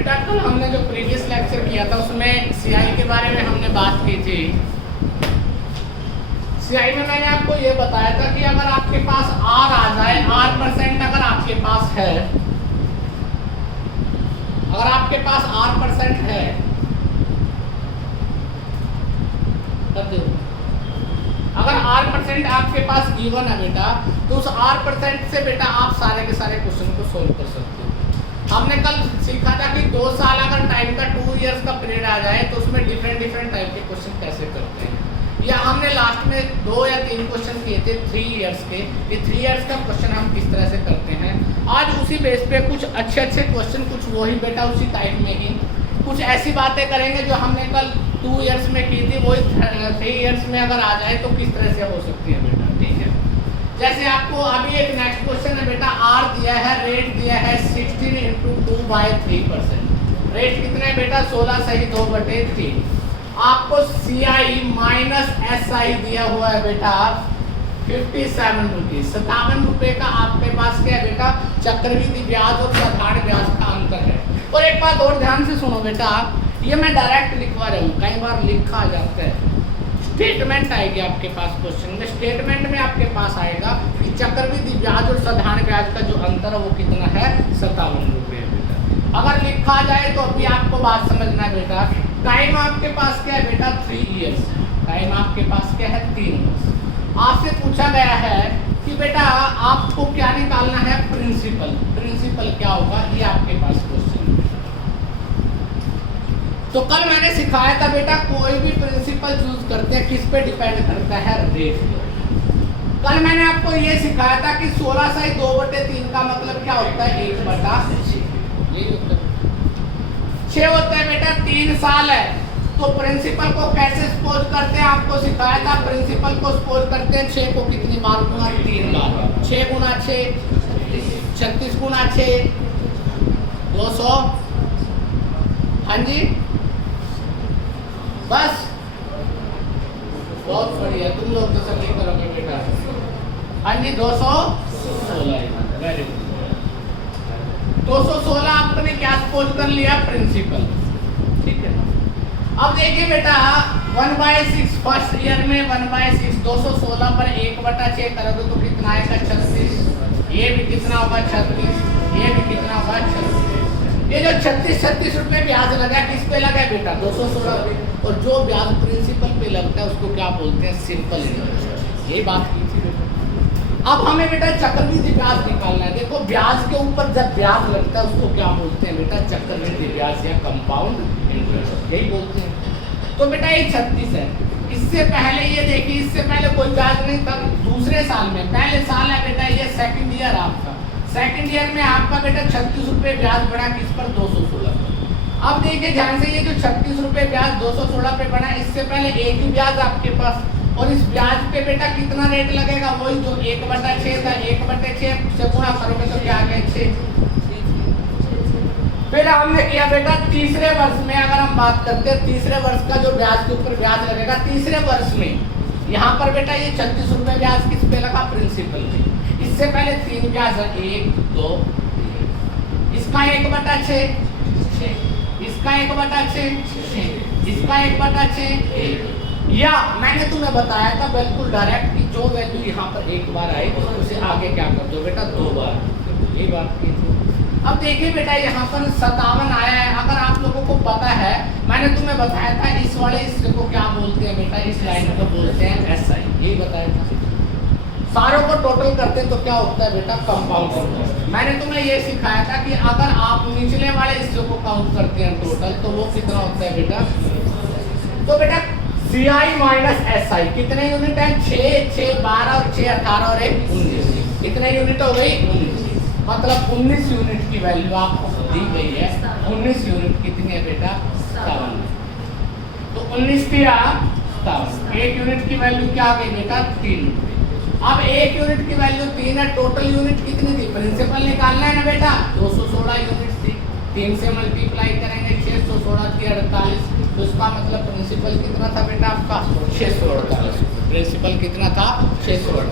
बेटा कल हमने जो प्रीवियस लेक्चर किया था उसमें सीआई के बारे में हमने बात की थी। सीआई में मैंने आपको ये बताया था कि अगर आपके पास आर आ जाए, R% अगर आपके पास है, अगर आपके पास R% है, अगर R% आपके पास गिवन है बेटा, तो उस R% से बेटा आप सारे के सारे क्वेश्चन को सोल्व कर सकते हो। हमने कल सीखा था कि 2 साल अगर टाइम का 2 इयर्स का पीरियड आ जाए तो उसमें डिफरेंट टाइप के क्वेश्चन कैसे करते हैं, या हमने लास्ट में 2 या 3 क्वेश्चन किए थे 3 इयर्स के, ये 3 इयर्स का क्वेश्चन हम किस तरह से करते हैं। आज उसी बेस पे कुछ अच्छे क्वेश्चन, कुछ वही बेटा उसी टाइप में ही कुछ ऐसी बातें करेंगे जो हमने कल 2 इयर्स में की थी, वही 3 इयर्स में अगर आ जाए तो किस तरह से हो सकती है बेटा। ठीक है, जैसे आपको अभी एक नेक्स्ट क्वेश्चन है बेटा, आर दिया है, रेट दिया है 16 × 2/3%। रेट कितना है बेटा, 16 सही 2/3। आपको सीआई माइनस एसआई दिया हुआ है बेटा 57 रुपीज, 57 रुपए का आपके पास क्या है बेटा, चक्रवृद्धि ब्याज और साधारण ब्याज का अंतर है। और एक बात और ध्यान से सुनो बेटा, ये मैं डायरेक्ट लिखवा रहा हूँ, कई बार लिखा जाता है, स्टेटमेंट आएगी आपके पास क्वेश्चन में, स्टेटमेंट में आपके पास आएगा कि चक्रवृद्धि ब्याज और साधारण ब्याज का जो अंतर है वो कितना है, 57 रुपये बेटा। अगर लिखा जाए तो अभी आपको बात समझना है बेटा। टाइम आपके पास क्या है बेटा, 3 इयर्स। टाइम आपके पास क्या है, 3 इयर्स। आपसे पूछा गया है कि बेटा आपको क्या निकालना है, प्रिंसिपल। प्रिंसिपल क्या होगा, ये आपके पास क्वेश्चन। तो कल मैंने सिखाया था बेटा, कोई भी प्रिंसिपल चूज करते हैं किस पे डिपेंड करता है, रेट। कल मैंने आपको ये सिखाया था कि 16 सही 2/3 का मतलब क्या होता है, 1/6। यही होता है, 6 होता है बेटा। 3 साल है तो प्रिंसिपल को कैसे सपोज करते हैं, आपको सिखाया था। प्रिंसिपल को सपोज करते हैं 6 को कितनी बार गुना, 3 बार। 6 × 6 36 × 6 200। हाँ जी, बस बहुत बढ़िया, तुम लोग तो सब करोगे बेटा। हाँ जी, 216। वेरी गुड, 216 आपने क्या सपोज कर लिया, प्रिंसिपल। ठीक है, अब देखिए बेटा 1/6 फर्स्ट ईयर में 1/6, 216 पर 1/6 करोगे तो कितना आएगा, 36। ये भी कितना होगा, 36। ये भी कितना होगा, 36। ये जो 36 रुपए ब्याज लगा, किस पे लगा बेटा, 216 पे। और जो ब्याज प्रिंसिपल पे लगता है उसको क्या बोलते हैं, सिंपल इंटरेस्ट। ये बात की थी बेटा। अब हमें बेटा चक्रवृद्धि ब्याज निकालना है। देखो ब्याज के ऊपर जब ब्याज लगता है उसको क्या बोलते हैं बेटा, चक्रवृद्धि ब्याज या कंपाउंड इंटरेस्ट, यही बोलते हैं। तो बेटा ये 36 है। इससे पहले ये देखिए, इससे पहले कोई ब्याज नहीं था, दूसरे साल में। पहले साल है बेटा ये सेकंड ईयर आपका, सेकंड ईयर में आपका बेटा 36 रुपए ब्याज बढ़ा, किस पर, 216 पर। अब देखिए ध्यान से, ये जो 36 रुपए ब्याज 216 पे बढ़ा, इससे पहले एक ही ब्याज आपके पास, और इस ब्याज पे बेटा कितना रेट लगेगा, वही जो 1/6 था। 1/6 से गुणा करोगे तो क्या आ गया, 6। फिर हमने किया बेटा तीसरे वर्ष में, अगर हम बात करते हैं तीसरे वर्ष का जो ब्याज के ऊपर ब्याज लगेगा, तीसरे वर्ष में यहाँ पर बेटा ये 36 रुपए ब्याज किस पे लगा, प्रिंसिपल पे। इससे पहले 3 ब्याज है, 1 2 इसका 1/6, इसका 1/6, इसका 1/6। या मैंने तुम्हें बताया था बिल्कुल डायरेक्ट कि जो वैल्यू यहाँ पर एक बार आई तो उसे आगे क्या कर दो बेटा, 2 बार। ये बात की थी। अब देखिए बेटा यहाँ पर 57 आया है। अगर आप लोगों को पता है, मैंने तुम्हें बताया था इस वाले हिस्से को क्या बोलते हैं बेटा, इस लाइन को बोलते हैं एसआई, यही बताया था। सारों को टोटल करते तो क्या होता है बेटा, कंपाउंड इंटरेस्ट। मैंने तुम्हें ये सिखाया था कि अगर आप निचले वाले हिस्से को काउंट करते हैं टोटल, तो वो कितना होता है बेटा, तो बेटा सीआई माइनस एसआई कितने यूनिट है, 6 6 12 और 6 18 और 1 19। कितने यूनिट हो गई, 19। मतलब 19 यूनिट की वैल्यू आपको दी गई है। 19 यूनिट कितनी है बेटा, 57। तो 19 दिया 57, 1 यूनिट की वैल्यू क्या आ गई बेटा, 3। अब 1 यूनिट की वैल्यू 3 है, टोटल यूनिट कितनी थी, प्रिंसिपल निकालना है ना बेटा, 216 यूनिट थी। 3 से मल्टीप्लाई करेंगे, 616 की 48, तो इसका मतलब प्रिंसिपल कितना था बेटा आपका, 648। प्रिंसिपल कितना था 600।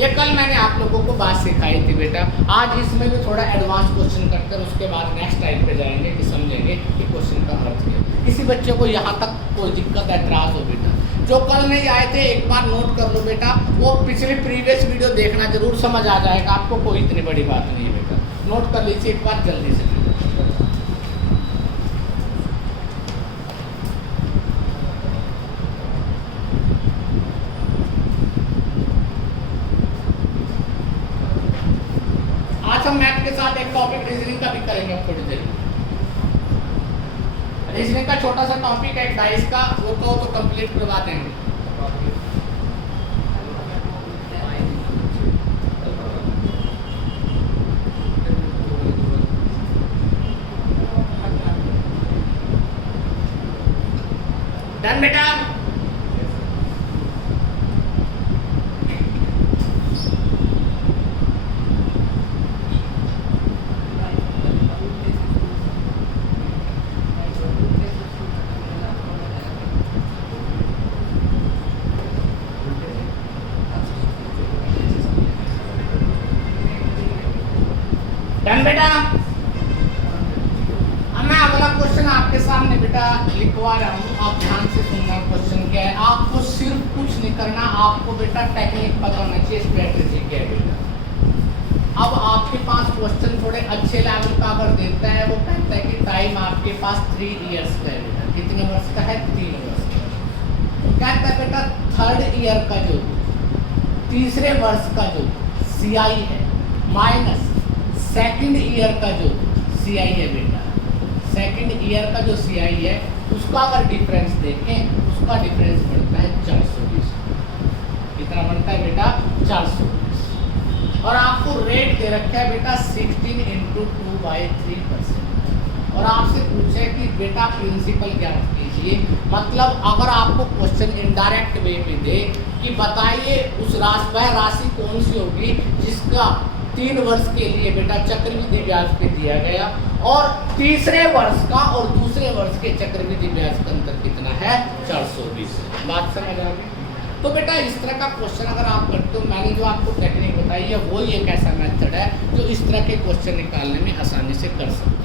ये कल मैंने आप लोगों को बात सिखाई थी बेटा। आज इसमें भी थोड़ा एडवांस क्वेश्चन करते हैं, उसके बाद नेक्स्ट टाइम पे जाएंगे कि समझेंगे कि क्वेश्चन का अर्थ क्या है। किसी बच्चे को यहाँ तक कोई दिक्कत ऐतराज़ हो बेटा, जो कल नहीं आए थे एक बार नोट कर लो बेटा, वो पिछली प्रीवियस वीडियो देखना, जरूर समझ आ जाएगा आपको, कोई इतनी बड़ी बात नहीं है बेटा। नोट कर लीजिए एक बार जल्दी से। आज हम मैथ के साथ एक टॉपिक रीजनिंग का भी करेंगे थोड़ी देर में। रीजनिंग का छोटा सा टॉपिक है, एक डाइस का, वो कहो तो कंप्लीट करवा देंगे। डन बेटा। डन बेटा। अब मैं अगला क्वेश्चन आपके सामने बेटा लिखवा रहा हूँ, आप ध्यान से सुनना। क्वेश्चन क्या है, आपको सिर्फ कुछ नहीं करना, आपको बेटा टेक्निक पता होना चाहिए, स्ट्रेटजी क्या है बेटा। अब आपके पास क्वेश्चन थोड़े अच्छे लेवल का अगर देता है, वो कहता है कि टाइम आपके पास 3 इयर्स का है बेटा। कितने वर्ष का है? 3 वर्ष का। कहता है बेटा थर्ड ईयर का जो तीसरे वर्ष का जो CI है माइनस सेकंड ईयर का जो CI है बेटा, सेकंड ईयर का जो CI है उसका अगर डिफरेंस देखें, उसका डिफरेंस बढ़ता है 420। कितना बढ़ता है बेटा? 420। और आपको रेट दे रखा है बेटा 16 × 2/3%। और आपसे पूछे कि बेटा प्रिंसिपल ज्ञात कीजिए। मतलब अगर आपको क्वेश्चन इनडायरेक्ट वे में दे कि बताइए उस राशि कौन सी होगी जिसका 3 वर्ष के लिए बेटा चक्रवृद्धि ब्याज पे दिया गया, और तीसरे वर्ष का और दूसरे वर्ष के चक्रवृद्धि ब्याज का अंतर कितना है? 420। बात समझ आ गई? तो बेटा इस तरह का क्वेश्चन अगर आप करते हो, मैंने जो आपको टेक्निक बताई है वो एक ऐसा मेथड है जो इस तरह के क्वेश्चन निकालने में आसानी से कर सकता है।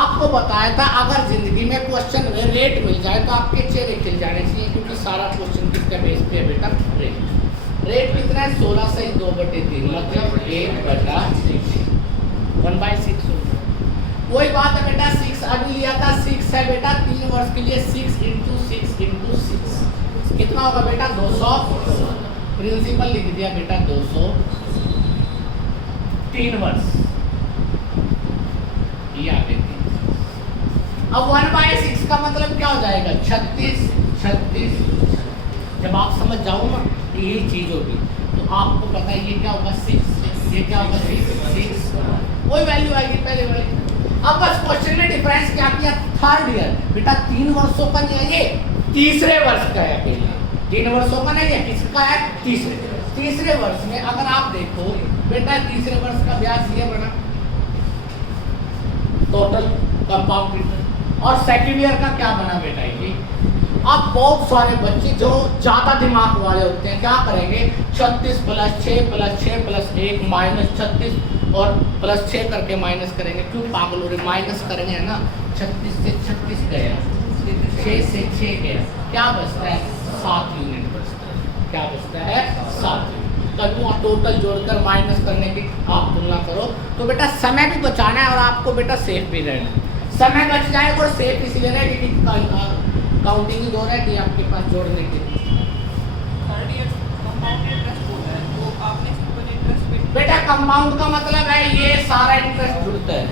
आपको बताया था अगर जिंदगी में क्वेश्चन में रेट मिल जाए तो आपके चेहरे खिल जाने चाहिए, क्योंकि सारा क्वेश्चन किसका बेस पे है बेटा? रेट। रेट कितना है? 16 से 2/3 मतलब 1/6 1/6। वही बात है बेटा, 6 अभी लिया था, 6 है बेटा 3 वर्ष के लिए, 6 × 6 × 6 कितना होगा बेटा? 200। प्रिंसिपल लिख दिया बेटा 200, 3 वर्ष ये आगे। अब 1/6 का मतलब क्या हो जाएगा? 36। जब आप समझ जाओ ना ये चीज होगी तो आपको पता है ये क्या होगा? 6। ये क्या होगा? 6। वही वैल्यू आएगी पहले वाली। अब बस क्वेश्चन में डिफरेंस क्या किया? थर्ड ईयर बेटा 3 वर्षों का नहीं है, ये तीसरे वर्ष का है। पहले 3 वर्षों का नहीं है, किसका है? तीसरे वर्ष में अगर आप देखो बेटा तीसरे वर्ष का ब्याज ये बना टोटल कंपाउंड इंटरेस्ट, और सेकंड ईयर का क्या बना बेटा? ये अब बहुत सारे बच्चे जो ज़्यादा दिमाग वाले होते हैं क्या करेंगे? 36 + 6 + 6 + 1 -36 और +6 करके माइनस करेंगे। क्यों पागल हो रहे? माइनस करेंगे है ना। 36 से 36 गया, 6 से 6 गया, क्या बचता है? 7 यूनिट बचता है। क्या बचता है? 7 यूनिट। कभी वहाँ टोटल जोड़कर माइनस करने की आप तुलना करो तो बेटा समय भी बचाना है और आपको बेटा सेफ भी रहना है। समय बच जाएगा और सेफ इसलिए रहेगा कि काउंटिंग ही हो रहा है कि आपके पास जोड़ने के लिए। थर्ड ईयर कंपाउंड इंटरेस्ट होता है, तो आपने सिंपल इंटरेस्ट बेटा कंपाउंड का मतलब है ये सारा इंटरेस्ट जुड़ता है।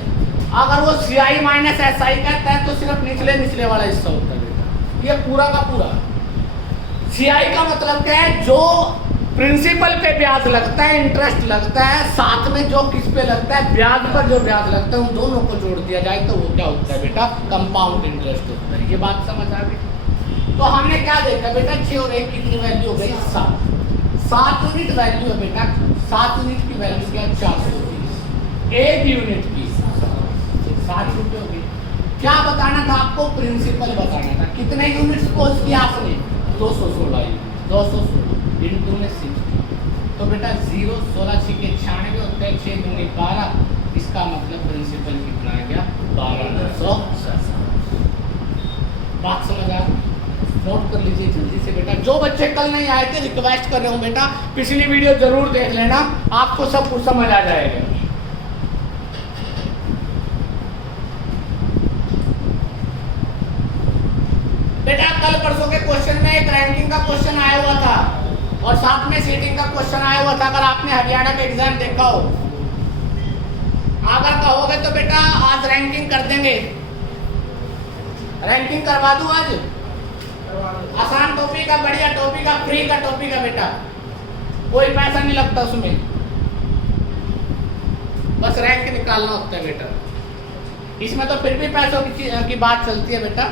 अगर वो CI माइनस SI कहता है तो सिर्फ निचले वाला हिस्सा होता है बेटा, ये पूरा का पूरा। CI का मतलब क्या है? जो प्रिंसिपल पे ब्याज लगता है, इंटरेस्ट लगता है, साथ में जो किस पे लगता है? ब्याज पर जो ब्याज लगता है, उन दोनों को जोड़ दिया जाए तो वो क्या होता है बेटा? कंपाउंड इंटरेस्ट होता है। ये बात समझ आ गई? तो हमने क्या देखा बेटा? 6 और 1 कितनी वैल्यू हो गई? 7 यूनिट वैल्यू है बेटा। 7 यूनिट की वैल्यू क्या है? 420। 1 यूनिट की 7 रुपये होगी। क्या बताना था आपको? प्रिंसिपल बताना था। कितने यूनिट्स पोस्ट किया आपने? 216 यूनिट। 216 इंटू में 60। तो बेटा 0 16 6 के 96 होते हैं, 6 दूनी 12, इसका मतलब प्रिंसिपल कितना आ गया 12,960। बात समझ आ गई? नोट कर लीजिए जल्दी से बेटा। जो बच्चे कल नहीं आए थे रिक्वेस्ट कर रहे हूँ बेटा पिछली वीडियो जरूर देख लेना, आपको सब कुछ समझ आ जाएगा। बेटा कल परसों के क्वेश्चन में एक रैंकिंग का क्वेश्चन आया हुआ था और साथ में सीटिंग का क्वेश्चन आया हुआ था। अगर आपने हरियाणा का एग्जाम देखा हो, अगर कहोगे तो बेटा आज रैंकिंग कर देंगे। रैंकिंग करवा दूं आज? आसान टॉपिक का, बढ़िया टॉपिक का, फ्री का टॉपिक का बेटा, कोई पैसा नहीं लगता उसमें, बस रैंक निकालना होता है बेटा। इसमें तो फिर भी पैसों की बात चलती है बेटा,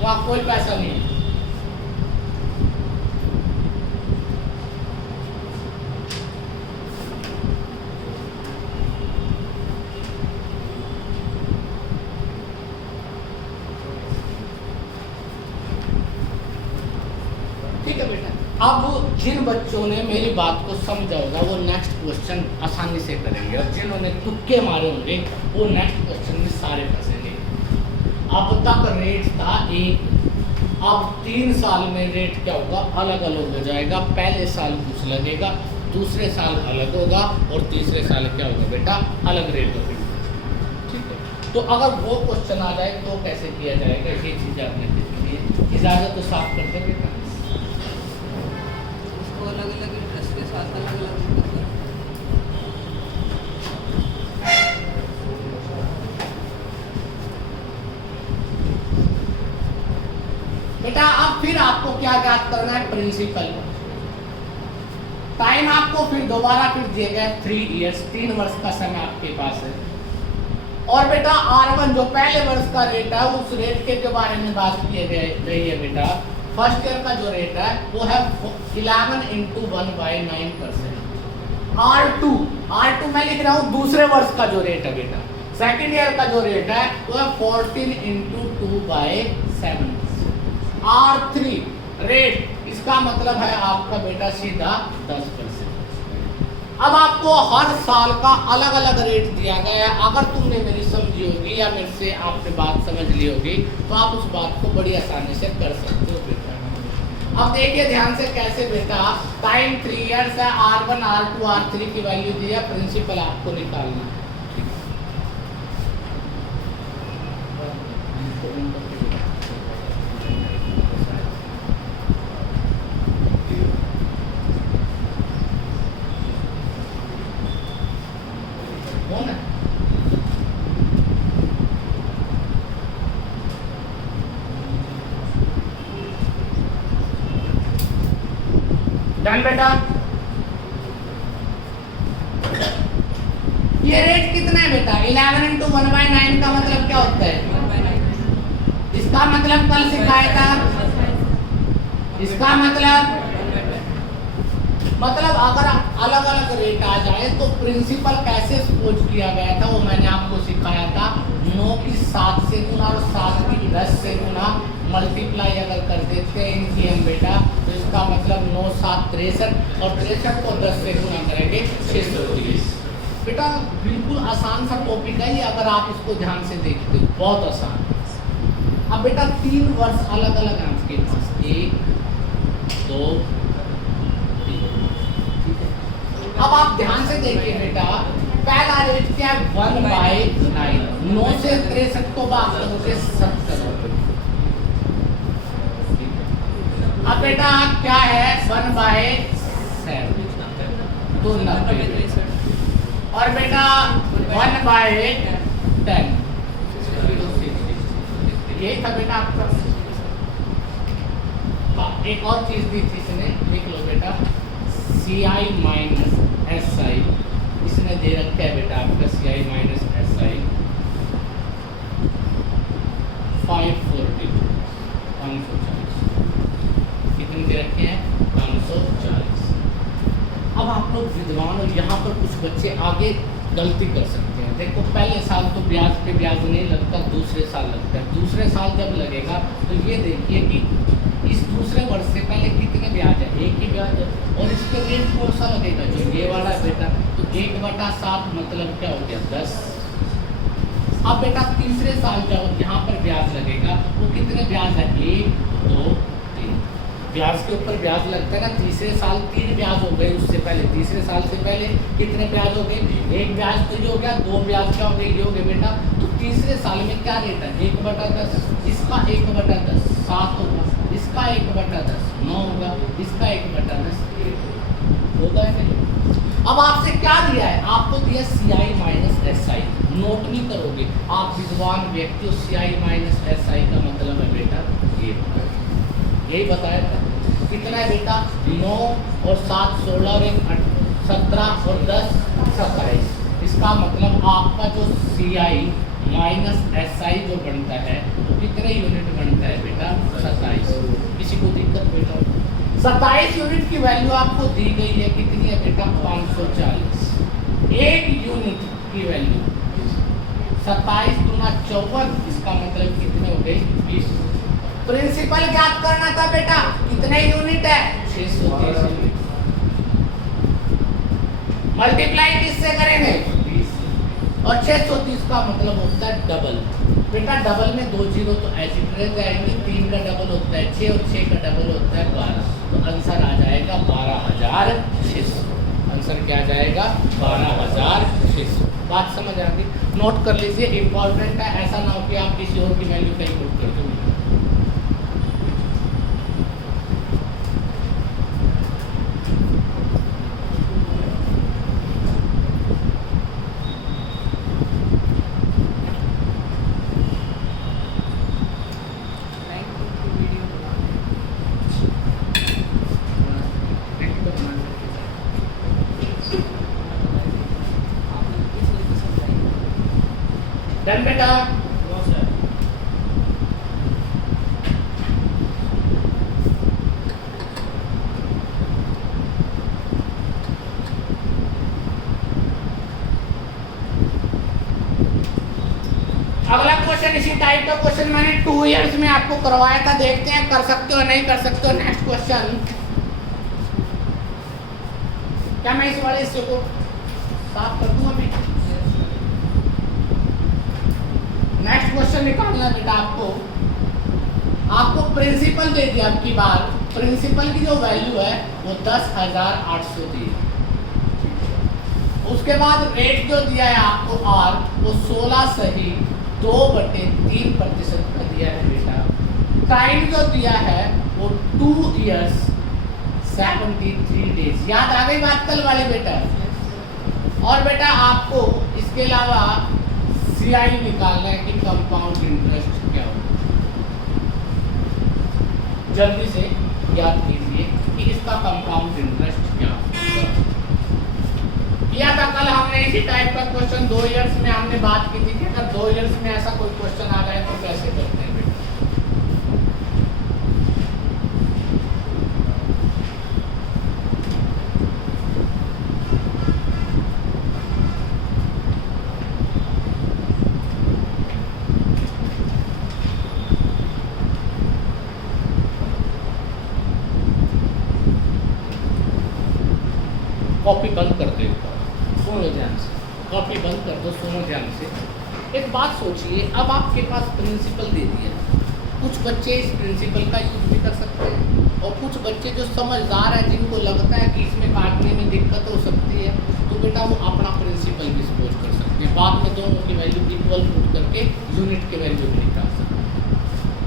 वहाँ कोई पैसा नहीं है। ठीक है बेटा। अब जिन बच्चों ने मेरी बात को समझा होगा वो नेक्स्ट क्वेश्चन आसानी से करेंगे, और जिन्होंने तुक्के मारे होंगे वो नेक्स्ट क्वेश्चन में सारे फंसेंगे। अब तक रेट था 1, अब 3 साल में रेट क्या होगा अलग अलग हो जाएगा। पहले साल कुछ लगेगा, दूसरे साल अलग होगा, और तीसरे साल क्या होगा बेटा अलग रेट होगी। ठीक है, तो अगर वो क्वेश्चन आ जाए तो कैसे किया जाएगा, ये चीज़ आपने देखनी है। इजाज़त तो साफ करते बेटा, अलग अलग इंटरेस्ट के साथ अलग अलग बेटा। अब फिर आपको क्या ज्ञात करना है, प्रिंसिपल। टाइम आपको फिर दोबारा फिर दिया गया 3 इयर्स, 3 वर्ष का समय आपके पास है। और बेटा R1 जो पहले वर्ष का रेट है उस रेट के बारे में बात की गई है बेटा। फर्स्ट ईयर का जो रेट है वो है 11 × 1/9%। R2 मैं लिख रहा हूँ दूसरे वर्ष का जो रेट है बेटा। सेकेंड ईयर का जो रेट है वो है 14 × 2/7%। R3 रेट इसका मतलब है आपका बेटा सीधा 10%। अब आपको हर साल का अलग अलग रेट दिया गया है। अगर तुमने मेरी समझी होगी या मेरे से आपने बात समझ ली होगी तो आप उस बात को बड़ी आसानी से कर सकते हो बेटा। अब देखिए ध्यान से कैसे बेटा, टाइम 3 इयर्स है, R1 R2 R3 की वैल्यू दी है, प्रिंसिपल आपको निकालना है। डन बेटा। ये रेट कितना है बेटा, 11 × 1/9 का मतलब क्या होता है? इसका मतलब कल सिखाया था, इसका मतलब अगर अलग अलग रेट आ जाए तो प्रिंसिपल कैसे सपोज किया गया था वो मैंने आपको सिखाया था। 9 की 7 से गुना और 7 की 10 से गुना मल्टीप्लाई अगर कर देते हैं इनकी हम बेटा, तो इसका मतलब 9 7 63 और 63 को 10 से गुना करेंगे 630। बेटा बिल्कुल आसान सा टॉपिक है ये, अगर आप इसको ध्यान से देखते हो बहुत आसान। अब बेटा 3 वर्ष अलग अलग हैं आपके पास, 1 2 3, ठीक है। अब आप ध्यान से देखिए बेटा, पहला रेट क्या है 1/9, 9 से 63 को भाग करोगे 70। अब बेटा क्या है 1/7 तो 90, और बेटा 1/10 यही था बेटा आपका। एक और चीज दी थी इसने, लिख लो बेटा, CI - SI इसने दे रखा है बेटा आपका, CI - SI 540 540 कितने दे रखे हैं 540। अब आप लोग विद्वान और यहाँ पर कुछ बच्चे आगे गलती कर सकते हैं। देखो पहले साल तो ब्याज पे ब्याज नहीं लगता, दूसरे साल लगता है। दूसरे साल जब लगेगा तो ये देखिए कि इस दूसरे वर्ष से पहले कितने ब्याज है, एक ही ब्याज है, और इस पे रेट कौन सा लगेगा, जो ये वाला है बेटा, तो 1/7 मतलब क्या हो गया 10। अब बेटा तीसरे साल जब यहाँ पर ब्याज लगेगा वो कितने ब्याज है, 1 2 3 ब्याज के ऊपर ब्याज लगता है ना। तीसरे साल 3 ब्याज हो गए, उससे पहले तीसरे साल से पहले कितने ब्याज हो गए, 1 ब्याज तो ये हो गया, 2 ब्याज क्या हो गए, ये हो गए बेटा। तो तीसरे साल में क्या रेट है, 1/10, इसका 1/10 7 होगा, इसका 1/10 9 होगा, इसका 1/10 होगा है नहीं। अब आपसे क्या दिया है, आपको दिया CI माइनस SI, नोट नहीं करोगे आप विद्वान व्यक्ति हो, CI माइनस SI का मतलब है बेटा ये, यही बताया था। कितना है बेटा, 9 और 7 16 और 1 17 और 10 27। इसका मतलब आपका जो CI माइनस SI जो बनता है वो कितने यूनिट बनता है बेटा, 27। किसी को दिक्कत बेटा, 27 यूनिट की वैल्यू आपको दी गई है, कितनी है बेटा, 540। एक यूनिट की वैल्यू 27 दूना 54, इसका मतलब कितने हो गए, 20। प्रिंसिपल ज्ञात करना था बेटा, कितने यूनिट है, 630 यूनिट। मल्टीप्लाई किससे करेंगे, 20, और 630 का मतलब होता है डबल। बेटा डबल में 2 जीरो तो ऐसी तरह जाएंगे, 3 का डबल होता है 6 और 6 का डबल होता है 12, तो आंसर आ जाएगा 12,600। आंसर क्या आ जाएगा, 12,600। बात समझ आ गई, नोट कर लीजिए, इंपॉर्टेंट है, ऐसा ना हो कि आप किसी और की वैल्यू कहीं पुट कर दो। डन बेटा, अगला क्वेश्चन इसी टाइप का क्वेश्चन मैंने 2 इयर्स में आपको करवाया था, देखते हैं कर सकते हो नहीं कर सकते हो। नेक्स्ट क्वेश्चन, क्या मैं इस वाले हिस्से को साफ कर दूं अभी। नेक्स्ट क्वेश्चन निकालना बेटा, आपको प्रिंसिपल दे दिया, अब की बार प्रिंसिपल की जो वैल्यू है वो 10,800 दी। उसके बाद रेट जो दिया है आपको R, वो 16 सही 2/3% का दिया है बेटा। टाइम जो दिया है वो 2 इयर्स 73 डेज। याद आ गई बात कल वाली बेटा। और बेटा आपको इसके अलावा CI निकालना है कि कंपाउंड इंटरेस्ट क्या होगा। जल्दी से याद कीजिए कि इसका कंपाउंड इंटरेस्ट क्या होगा। किया था कल हमने इसी टाइप का क्वेश्चन, 2 इयर्स में हमने बात की थी कि अगर 2 इयर्स में ऐसा कोई क्वेश्चन आ जाए तो कैसे करते हैं बेटा। कॉपी बंद कर दे, सुनो ध्यान से, कॉपी बंद कर दो, सुनो ध्यान से। एक बात सोचिए, अब आपके पास प्रिंसिपल दे दिया, कुछ बच्चे इस प्रिंसिपल का यूज भी कर सकते हैं और कुछ बच्चे जो समझदार हैं, जिनको लगता है कि इसमें काटने में दिक्कत हो सकती है, तो बेटा वो अपना प्रिंसिपल भी सपोज कर सकते हैं। बाद में दोनों की वैल्यू इक्वल पुट करके यूनिट की वैल्यू भी निकाल सकते हैं।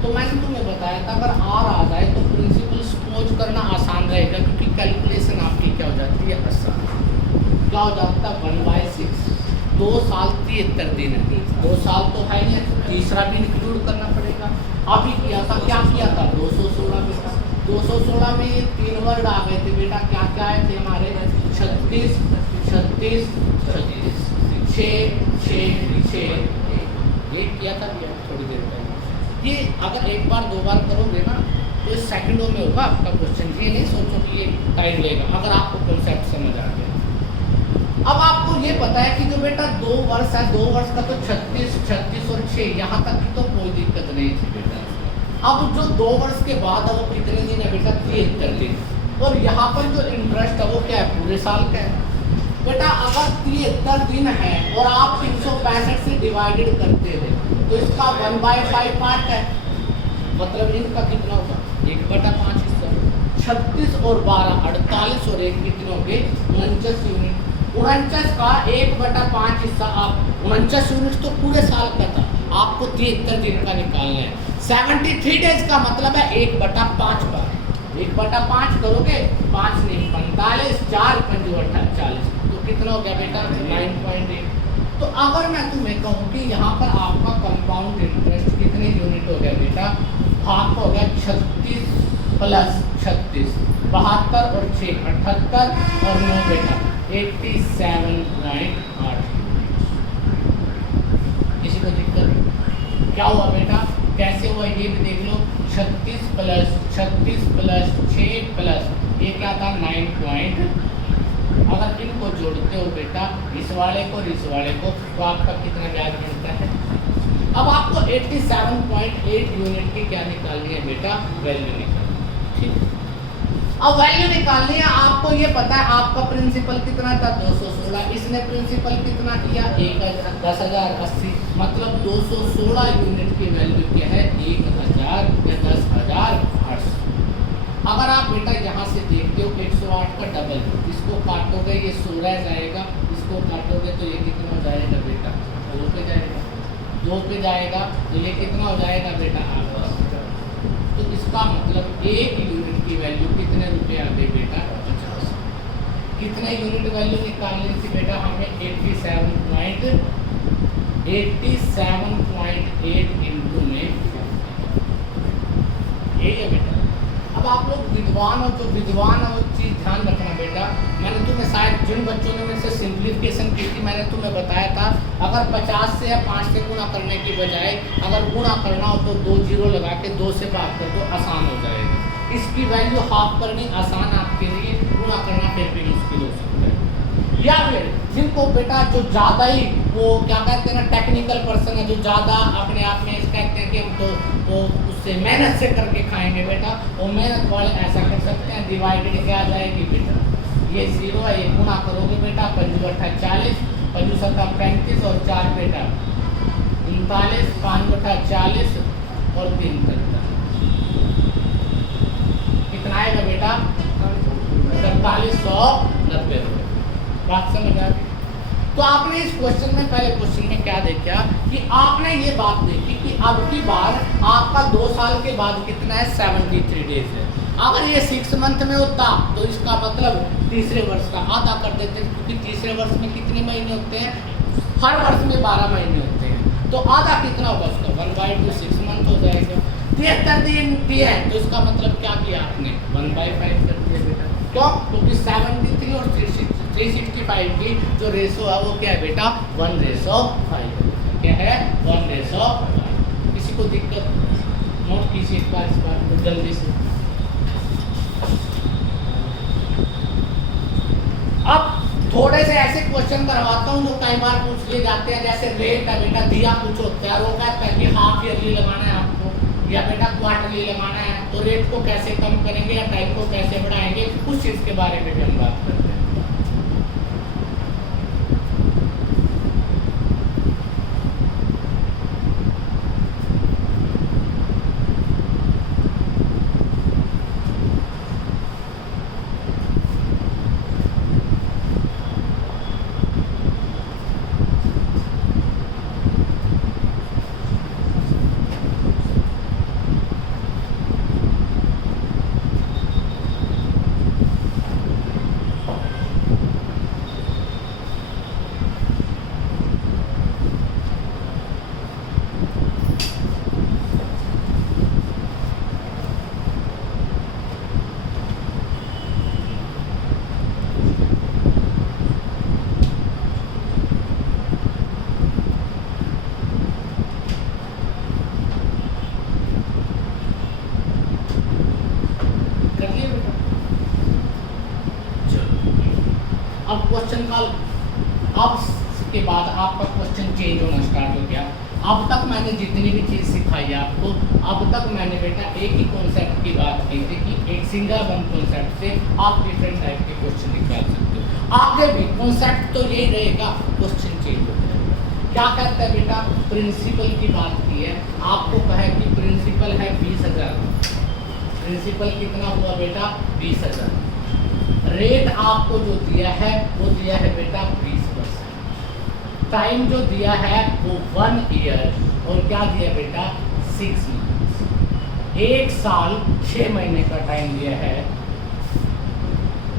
तो मैंने तुम्हें बताया था अगर R आ जाए तो प्रिंसिपल सपोज करना आसान रहेगा, क्योंकि कैलकुलेशन आपकी क्या हो जाती है, आसान। क्या हो जाता है, 1/6, 2 साल 73 दिन है, 2 साल तो है नहीं, तीसरा भी इंक्लूड करना पड़ेगा। अभी किया था, क्या किया था, 216 बेटा, 216 में ये 3 वर्ड आ गए थे बेटा, क्या क्या आए थे हमारे, 36 36 36 6 ये किया था थोड़ी देर पहले। ये अगर एक बार 2 बार करोगे ना तो सेकंडों में होगा आपका क्वेश्चन। ये नहीं सोचो कि ये टाइम लेगा, अगर आपको कॉन्सेप्ट समझ आ गया। अब आपको ये पता है कि जो बेटा 2 वर्ष है, 2 वर्ष का तो 36 36 और 6 यहाँ तक की तो कोई दिक्कत नहीं थी बेटा। अब जो 2 वर्ष के बाद है वो कितने दिन है बेटा, 73 दिन। और यहाँ पर जो इंटरेस्ट है वो क्या है, पूरे साल का है बेटा। अगर 73 दिन है और आप 365 से डिवाइडेड करते हैं तो इसका 1/5 पार्ट है, मतलब इनका कितना होगा, 1/5 हिस्सा। 36 और 12 48 और 1 कितने हो गए, 49 यूनिट। 49 का 1/5 हिस्सा आप, 49 यूनिट तो पूरे साल का था, आपको 73 दिन का निकालना है। 73 डेज का मतलब है 1/5 बार, 1/5 करोगे 5 नहीं 45, 4 5 40, तो कितना हो गया बेटा, 9.8। तो अगर मैं तुम्हें कहूँ कि यहाँ पर आपका कंपाउंड इंटरेस्ट कितने यूनिट हो गया बेटा, आपका हो गया 36 प्लस 36, 72 और 6 78 और 9 बेटा 87.8। किसी को दिक्कत क्या हुआ बेटा, कैसे हुआ ये भी देख लो। 36 प्लस 6 प्लस ये क्या था 9 अगर इनको जोड़ते हो बेटा, इस वाले को और इस वाले को, तो आपका कितना ब्याज मिलता है। अब आपको 87.8 यूनिट की क्या निकालनी है बेटा, वैल्यू निकालनी, ठीक। अब वैल्यू निकालनी है, आपको ये पता है आपका प्रिंसिपल कितना था 216, इसने प्रिंसिपल कितना किया 10,080, मतलब 216 यूनिट की वैल्यू क्या है 1000 या 10,000। अगर आप बेटा यहाँ से देखते हो 108 का डबल, इसको काटोगे ये 16 जाएगा, इसको काटोगे तो ये कितना हो जाएगा बेटा 2 पे जाएगा, 2 पे जाएगा तो ये कितना हो जाएगा बेटा 8। तो इसका मतलब 1 यूनिट की वैल्यू कितने रुपए आ गई बेटा 50। कितने यूनिट वैल्यू निकालनी थी बेटा हमें 87.8 इंटू में, यही है बेटा। अब आप लोग विद्वान हो, जो विद्वान है वो चीज़ ध्यान रखना बेटा। मैंने तुम्हें शायद जिन बच्चों ने मेरे से सिंप्लीफिकेशन की थी मैंने तुम्हें बताया था, अगर 50 से या 5 से गुणा करने की बजाय अगर गुणा करना हो तो 2 जीरो लगा के 2 से भाग कर दो, आसान हो जाएगा। इसकी वैल्यू हाफ करनी आसान आपके लिए, गुणा करना फिर भी मुश्किल हो सकता है। या फिर जिनको बेटा जो ज़्यादा ही वो क्या कहते हैं ना टेक्निकल पर्सन है, जो ज़्यादा अपने आप में कहते हैं कि हम तो वो उससे मेहनत से करके खाएंगे बेटा, वो मेहनत वाले ऐसा कर सकते हैं, डिवाइडेड क्या आ जाएगी बेटा, ये 0 है, ये गुणा करोगे बेटा 5 × 8 40, 5 × 7 35 और 4 बेटा 39, 5 × 40 और 3 कितना आएगा बेटा 4390 रुपये। बात समझ आ गई। तो आपने इस क्वेश्चन में, पहले क्वेश्चन में क्या देखा कि आपने ये बात देखी कि अब की बार आपका 2 साल के बाद कितना है 73 डेज है। अगर ये 6 मंथ में होता तो इसका मतलब तीसरे वर्ष का आधा कर देते, क्योंकि तीसरे वर्ष में कितने महीने होते हैं, हर वर्ष में 12 महीने होते हैं, तो आधा कितना होगा उसका 1/2 6 मंथ हो जाएगा। 73 दिन दिए तो इसका मतलब क्या किया आपने 1/5 कर दिया बेटा। क्यों, क्योंकि 73 और 365 की जो रेशो है वो क्या है बेटा 1:5, क्या है 1:5। किसी को दिक्कत, नोट कीजिए एक बार इस बात को जल्दी से। अब थोड़े से ऐसे क्वेश्चन करवाता हूँ जो कई बार पूछ लिए जाते हैं, जैसे रेट है बेटा दिया कुछ होता है, वो कहता है कि हाफ ईयरली लगाना है आपको या बेटा क्वार्टरली लगाना है, तो रेट को कैसे कम करेंगे या टाइम को कैसे बढ़ाएंगे, उस चीज़ के बारे में भी हम बात करते हैं। अब क्वेश्चन का अब के बाद आपका क्वेश्चन चेंज होना स्टार्ट हो गया। अब तक मैंने जितनी भी चीज़ सिखाई है आपको, अब तक मैंने बेटा एक ही कॉन्सेप्ट की बात की थी कि एक सिंगल वन कॉन्सेप्ट से आप डिफरेंट टाइप के क्वेश्चन निकाल सकते हो। आगे भी कॉन्सेप्ट तो यही रहेगा, क्वेश्चन चेंज हो जाएगा। क्या कहता है बेटा, प्रिंसिपल की बात की है, आपको कहे कि प्रिंसिपल है 20,000, प्रिंसिपल कितना हुआ बेटा 20,000, रेट आपको जो दिया है वो दिया है बेटा 20%, टाइम जो दिया है वो 1 ईयर और क्या दिया बेटा 6 मंथ्स, 1 साल 6 महीने का टाइम दिया है।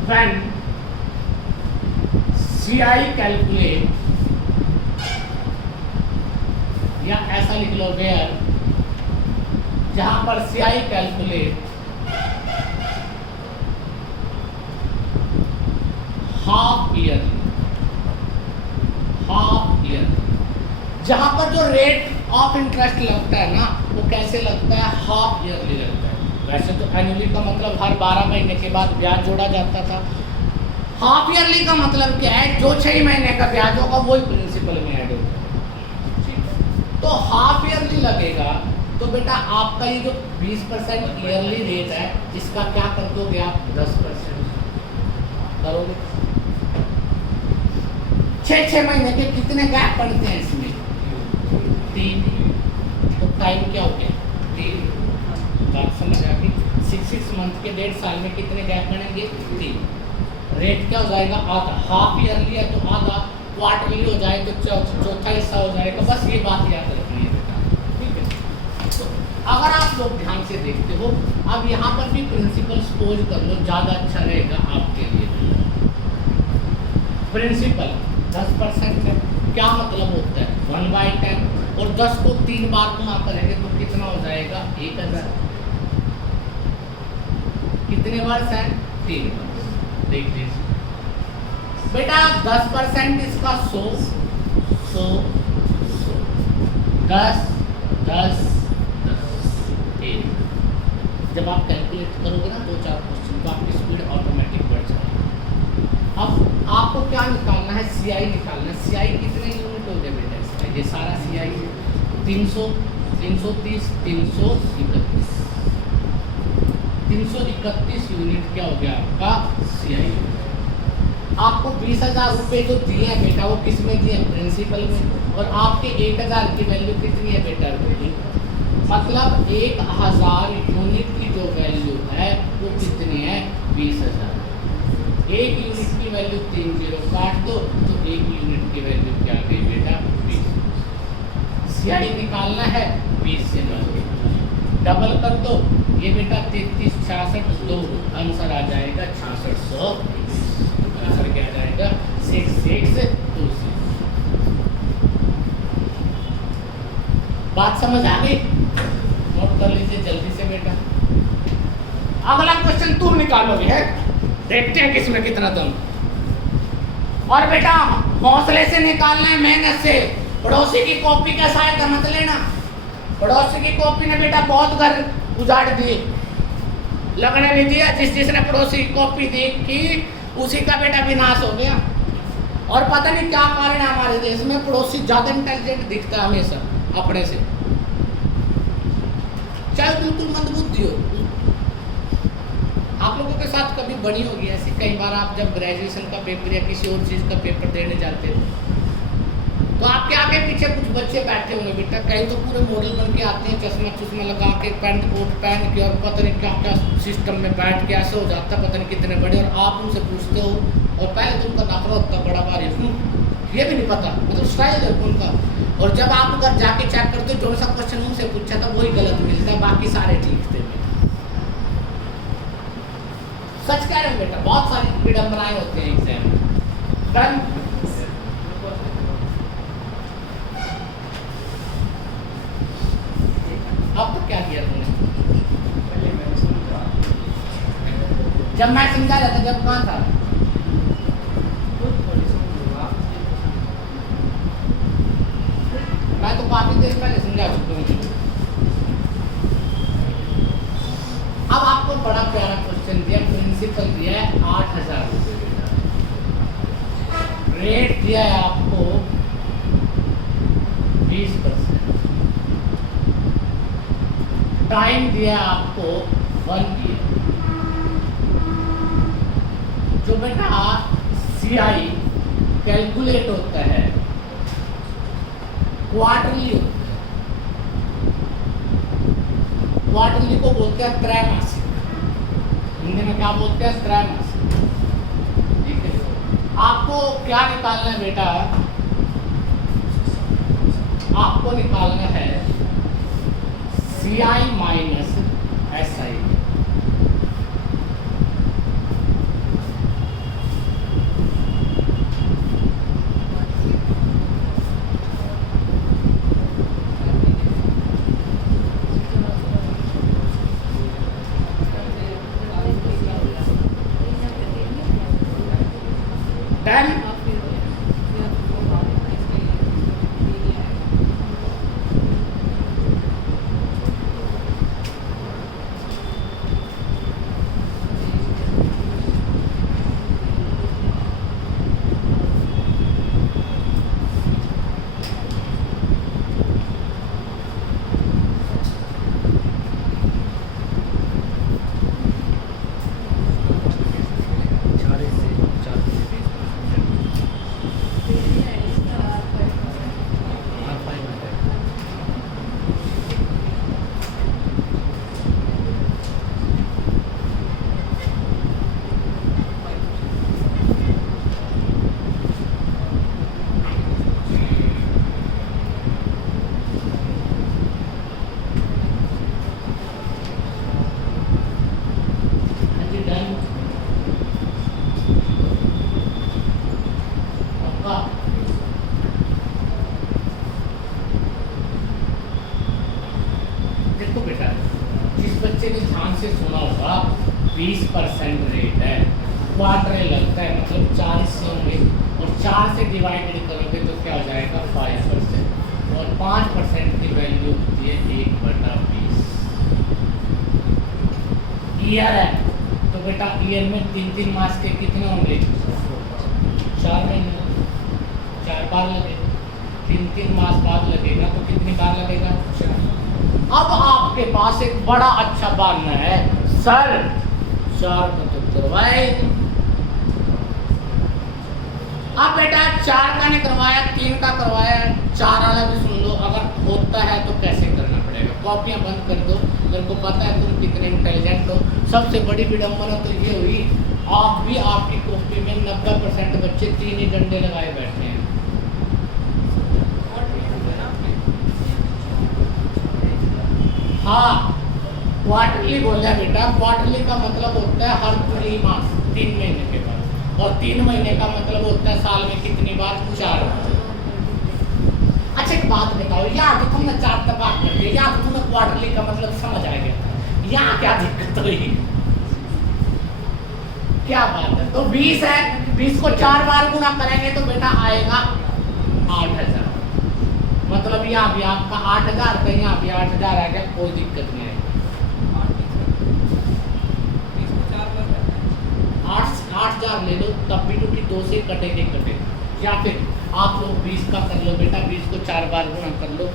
When CI कैलकुलेट, या ऐसा लिख लो वेयर, जहां पर CI कैलकुलेट हाफ ईयर, जहां पर जो रेट ऑफ इंटरेस्ट लगता है ना वो कैसे लगता है, हाफ ईयरली लगता है। वैसे तो एनुअली का मतलब हर 12 महीने के बाद ब्याज जोड़ा जाता था, हाफ ईयरली का मतलब क्या है, जो 6 महीने का ब्याज होगा वही प्रिंसिपल में ऐड होगा। तो हाफ ईयरली लगेगा तो बेटा आपका ये जो 20% ईयरली रेट है इसका क्या कर दोगे आप 10% करोगे। 6 महीने के कितने गैप पड़ते हैं इसमें 3, तो टाइम क्या हो गया 3, बात समझ आ गई। 6 मंथ के 1.5 साल में कितने गैप बनेंगे 3, रेट क्या हो जाएगा आधा, हाफ ईयरली है तो आधा, क्वार्टरली हो जाए तो चौथा हिस्सा हो जाएगा। बस ये बात याद रखनी है बेटा, ठीक है। तो अगर आप लोग ध्यान से देखते हो, अब यहाँ पर भी प्रिंसिपल सपोज कर लो, ज़्यादा अच्छा रहेगा आपके लिए। प्रिंसिपल 10% है, क्या मतलब होता है 1/10, और 10 को 3 बार गुणा करेंगे तो कितना हो जाएगा 1,000। कितने वर्ष हैं 3 वर्ष। देख लीजिए बेटा 10% इसका 100, 10, 10, 1। जब आप कैलकुलेट करोगे ना 2-4 क्वेश्चन तो आपकी स्पीड ऑटोमेटिक बढ़ जाएगी। अब आपको क्या निकालना है, CI निकालना है। CI कितने यूनिट हो गए बेटा इसका, ये सारा CI 300, 330, 331, 331 यूनिट क्या हो गया आपका CI। आपको 20,000 रुपये जो दिए हैं बेटा वो किस में दिए हैं, प्रिंसिपल में, और आपके 1,000 की वैल्यू कितनी है बेटा, मतलब 1,000 यूनिट की जो वैल्यू है वो कितनी है 20,000। 1 यूनिट की वैल्यू 3 0 काट दो तो 1 यूनिट की वैल्यू क्या आ गई बेटा 20। CI निकालना है 20 से डबल कर दो, ये बेटा 33, 66, 2 आंसर आ जाएगा 6600। आंसर क्या आ जाएगा 6626। बात समझ आ गई, नोट कर लीजिए जल्दी से बेटा। अगला क्वेश्चन तुम निकालोगे है, देखते हैं किसमें कितना दम। और बेटा हौसले से निकालना है, मेहनत से। पड़ोसी की कॉपी का सहायता मत लेना, पड़ोसी की कॉपी ने बेटा बहुत घर उजाड़ दिए, लगने नहीं दिया। जिसने पड़ोसी की कॉपी देखी उसी का बेटा विनाश हो गया। और पता नहीं क्या कारण है हमारे देश में, पड़ोसी ज्यादा इंटेलिजेंट दिखता है हमेशा अपने से, चाहे बिल्कुल मंदबुद्धि हो। आप लोगों के साथ कभी बनी होगी ऐसी, कई बार आप जब ग्रेजुएशन का पेपर या किसी और चीज़ का पेपर देने जाते हो तो आपके आगे पीछे कुछ बच्चे बैठे होंगे बेटा, कहीं तो पूरे मॉडल बन के आते हैं, चश्मा चुश्मा लगा के, पैंट कोट पहन के, और पता नहीं क्या क्या सिस्टम में बैठ के ऐसे हो जाता है, पता नहीं कितने बड़े। और आप उनसे पूछते हो और पहले तो उनका नखरा होता बड़ा भारी, ये भी नहीं पता, मतलब स्टाइल है उनका। और जब आप अगर जाके चेक करते हो जो सा क्वेश्चन उनसे पूछा था वही गलत मिलता है, बाकी सारे ठीक थे। सच कह रहे हो बेटा, बहुत सारी विडंबनाएं होती हैं एग्जाम में। डन। अब तो क्या किया तुमने, जब मैं समझा रहा था, जब कहाँ था, मैं तो काफी देर पहले समझा चुका हूँ। अब आपको बड़ा प्यारा क्वेश्चन दिया, प्रिंसिपल दिया है 8,000 रुपये, रेट दिया है आपको 20%, टाइम दिया आपको 1 ईयर। जो बेटा CI कैलकुलेट होता है क्वार्टरली होता है। क्वार्टरली को बोलते हैं त्रैमासिक, हिंदी में क्या बोलते हैं? त्रैमासिक। ठीक है, आपको क्या निकालना है बेटा? आपको निकालना है CI माइनस SI। डन। देखो बेटा, जिस बच्चे ने ध्यान से सुना होगा 20% रेट है, क्वार्टर लगता है, मतलब 4 से होंगे और 4 से डिवाइडेड करोगे तो क्या हो जाएगा? 5%। और 5% की वैल्यू होती है 1/20। ईयर है तो बेटा ईयर में 3 मास के कितने होंगे? 4 महीने, 4 बार लगे। 3 मास बाद लगेगा तो कितनी बार लगेगा? 4। अब आपके पास एक बड़ा अच्छा बहाना है, सर 4 का तो करवाए। अब बेटा 4 का नहीं करवाया, 3 का करवाया, 4 वाला भी सुन लो। अगर होता है तो कैसे करना पड़ेगा? कॉपियां बंद कर दो, मेरे को पता है तुम कितने इंटेलिजेंट हो। सबसे बड़ी विडंबना तो ये हुई, आप भी आपकी कॉपी में 90% बच्चे 3 ही डंडे लगाए बैठे हैं। हाँ, क्वार्टरली बोला बेटा। क्वार्टरली का मतलब होता है हर 3 मास, 3 महीने के बाद। और 3 महीने का मतलब होता है साल में कितनी बार? 4 बार। अच्छा एक बात बताओ, यहाँ तो तुमने 4 तक बात कर दी, यहाँ तो तुम्हें क्वार्टरली का मतलब समझ आ गया था, यहाँ क्या दिक्कत हुई? क्या बात है? तो 20 है, 20 को 4 बार गुना करेंगे तो बेटा आएगा 8000। मतलब यहाँ भी आपका 8000 था, यहाँ भी 8000 आ गया, कोई दिक्कत नहीं है। 8000 ले लो तब भी क्योंकि 2 से कटेंगे। या फिर आप लोग 20 का कर लो बेटा, 20 को 4 बार गुना कर लो,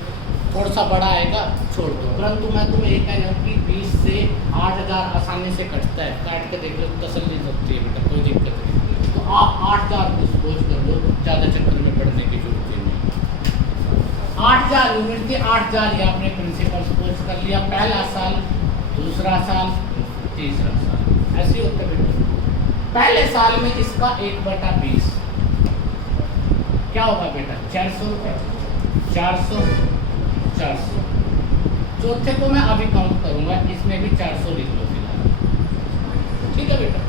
थोड़ा सा बड़ा आएगा छोड़ दो। परंतु मैं तुम्हें ये कह रहा हूँ कि 20 से 8000 आसानी से कटता है, काट के देख लो, तसल्ली होती है बेटा, कोई दिक्कत नहीं। तो आप 8000 को सपोज कर लो, ज़्यादा चक्कर में पड़ने की जरूरत नहीं। 8000 यूनिट के 8000 ये आपने प्रिंसिपल सपोज कर लिया, पहला साल, दूसरा साल, तीसरा साल, ऐसे होता है बेटा। पहले साल में इसका 1/20 क्या होगा बेटा? 400 रुपये, 400, 400। चौथे को मैं अभी काउंट करूंगा, इसमें भी 400 लिख लो फिलहाल। ठीक है बेटा।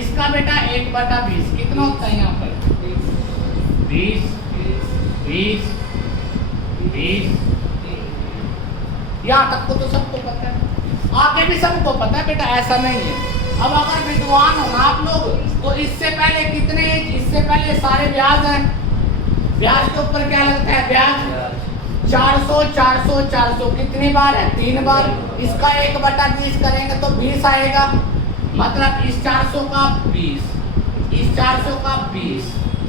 इसका बेटा 1/20 कितना होता है यहाँ पर? 20, 20, 20। यहाँ तक को तो सबको पता है, आगे भी सबको पता है बेटा, ऐसा नहीं है। अब अगर विद्वान हो ना आप लोग, तो इससे पहले कितने, इससे पहले सारे ब्याज हैं। ब्याज के ऊपर क्या लगता है? ब्याज। 400, 400, 400 कितनी बार है? 3 बार। इसका 1/20 करेंगे तो 20 आएगा। मतलब इस 400 का 20, इस 400 का 20,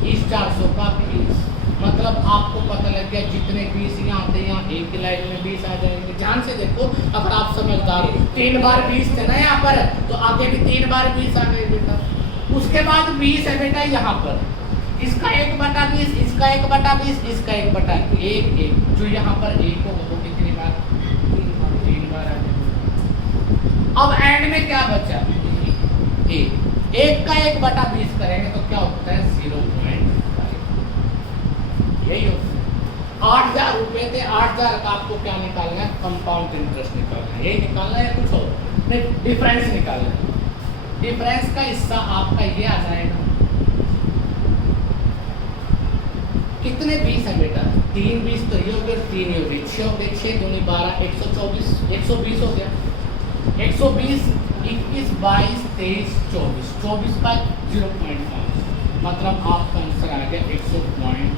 इस 400 का 20, मतलब मतलब आपको पता लग गया जितने 20 यहाँ आते हैं, यहाँ एक ही लाइन में 20 आ जाएंगे। ध्यान से देखो, अगर आप समझदार हो, 3 बार 20 थे ना यहाँ पर, तो आगे भी 3 बार 20 आ गए बेटा। उसके बाद 20 है बेटा यहाँ पर, इसका 1/20, इसका 1/20, इसका 1/1, जो यहाँ पर 1 होगा वो कितनी बार? 3 बार आ जाएगा। अब एंड में क्या बचा? 1 का 1/20 करेंगे तो क्या होता है? 0.5। यही होता है। 8,000 रुपए थे, 8,000 का आपको क्या निकालना है? कंपाउंड इंटरेस्ट निकालना है। यही निकालना है, कुछ और नहीं, डिफरेंस निकालना है। डिफरेंस का हिस्सा आपका ये आ जाएगा। कितने 20 है बेटा? 3 20 तो ये हो गया, 3 ये हो गए, 6 हो गए, 6 दूनी 12, 124, 120 हो गया। 120, 21, 22, 23, 24, 24 का 0.5, मतलब आपका आंसर आ गया 124.05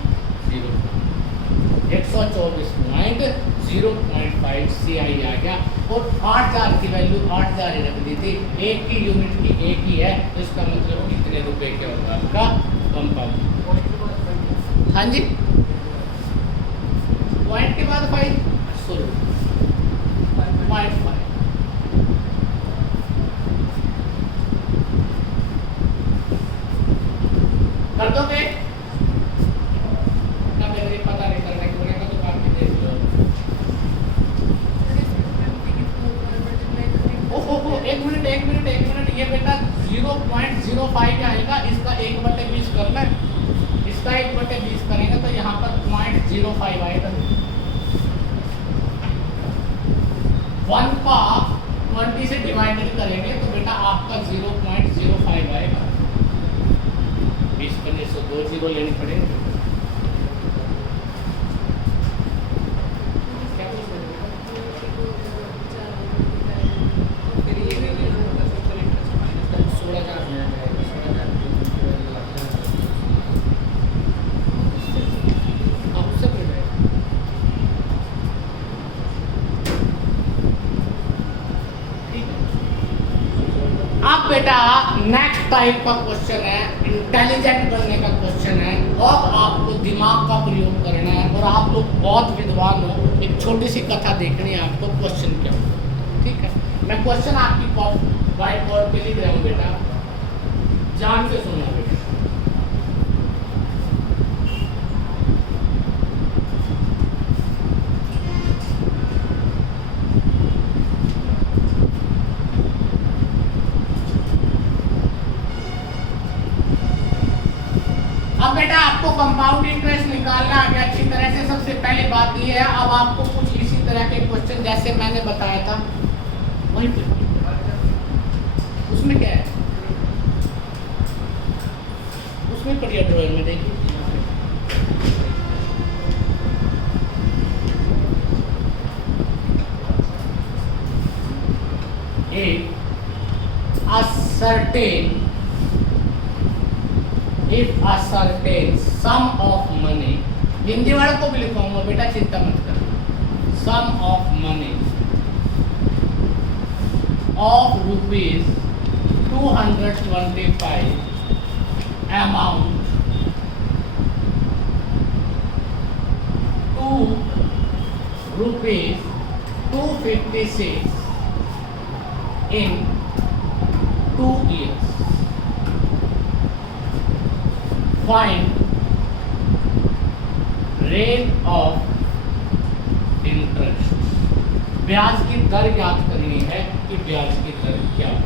CI आ गया। और 8,000 की वैल्यू 8,000 ही रख दी थी, एक की यूनिट की एक ही है, इसका मतलब कितने रुपए क्या होगा आपका कंपाउंड? हाँ जी, पॉइंट के बाद 5, सॉरी 0.5। कर दोगे ना? मेरे पता नहीं करने को बनेगा तो बाकी देख लो। ओहो, एक मिनट, ये बेटा 0.05 आएगा, इसका 1/20 करना है, इसका 1/20 करेंगे तो यहाँ पर 0.05 आएगा। 1 का 20 से डिवाइडेड करेंगे तो बेटा आपका 0.05 आएगा। 20 करने से 2 0 लेने पड़ेंगे। क्या कुछ फिर ये भी नहीं होता सिंपल इंटरेस्ट माइनस 16,000 मिल जाएगा, 16,000 अब से मिल जाएगा। ठीक है। अब बेटा नेक्स्ट टाइप का क्वेश्चन है, इंटेलिजेंट बनने का क्वेश्चन है। अब आपको दिमाग का प्रयोग करना है और आप लोग बहुत विद्वान हो। एक छोटी सी कथा देखनी है आपको, क्वेश्चन क्या होगा। ठीक है, मैं क्वेश्चन आपकी व्हाइट बोर्ड पे लिख रहा हूँ बेटा, ध्यान से सुनना बेटा। अब बेटा आपको कंपाउंड इंटरेस्ट निकालना आ गया अच्छी तरह से। सबसे पहली बात ये है, अब आपको कुछ इसी तरह के क्वेश्चन जैसे मैंने बताया था वहीं पे, उसमें क्या है, उसमें पढ़िए ड्राइंग में देखिए। if a certain sum of money, Hindi वाले को भी लिखूंगा बेटा, चिंता मत कर। sum of money of rupees 225 amount to rupees 256 in 2 years. Find rate of interest. ब्याज की दर ज्ञात करनी है कि ब्याज की दर क्या है।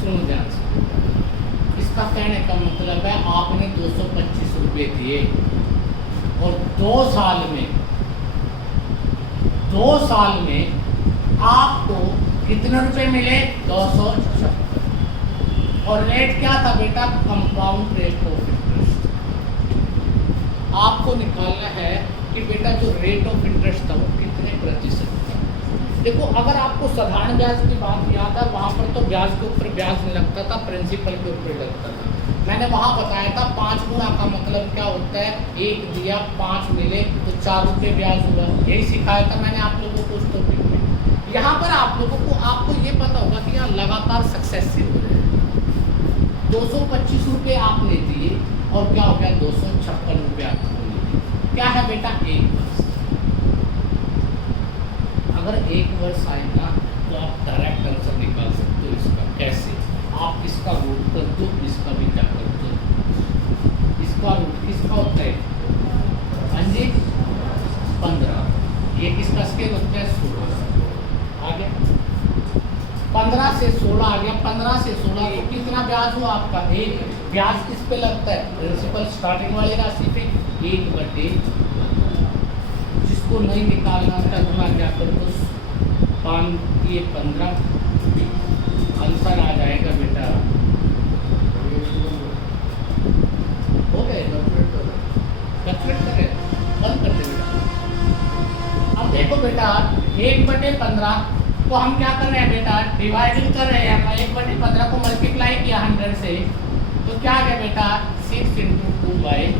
सुनो ध्यान से, इसका कहने का मतलब है आपने 225 रुपये दिए और 2 साल में आपको कितने रुपए मिले? 276। और रेट क्या था बेटा? Compound rate of interest. आपको निकालना है कि बेटा जो रेट ऑफ इंटरेस्ट था वो कितने प्रतिशत था। देखो, अगर आपको साधारण ब्याज की बात याद है, वहाँ पर तो ब्याज के ऊपर ब्याज नहीं लगता था, प्रिंसिपल के ऊपर लगता था। मैंने वहाँ बताया था 5 गुना का मतलब क्या होता है, 1 दिया 5 मिले तो 4 रुपये ब्याज हुआ। यही सिखाया था मैंने आप लोगों को उस टॉपिक में। यहाँ पर आप लोगों को आपको ये पता होगा कि यहाँ लगातार सक्सेसिव हो रहे हैं। 225 रुपये आपने दिए और क्या हो गया 256 रुपये आपको मिले। क्या है बेटा एक वर्ष। अगर एक वर्ष आएगा तो आप डायरेक्ट आंसर निकाल सकते हो इसका। कैसे? आप इसका रूट कर दो, इसका भी क्या कर दो, इसका रूट किसका होता है? हाँ जी 15। ये किसका स्केल होता है? 16। आ गया 15 से 16 आ गया। 15 से 16 तो कितना ब्याज हुआ आपका? एक। ब्याज किस पे लगता है? प्रिंसिपल स्टार्टिंग वाली राशि पे 1/, जिसको नहीं निकालना था गुना क्या कर दो 5 ये 15। आंसर आ जाएगा बेटा हो गए। कैलकुलेट करें बंद कर दे बेटा। अब देखो बेटा 1/15 को हम क्या कर रहे हैं बेटा? डिवाइडेड कर रहे हैं। 1/15 को मल्टीप्लाई किया 100 से तो क्या आ गया बेटा 6 × 2/।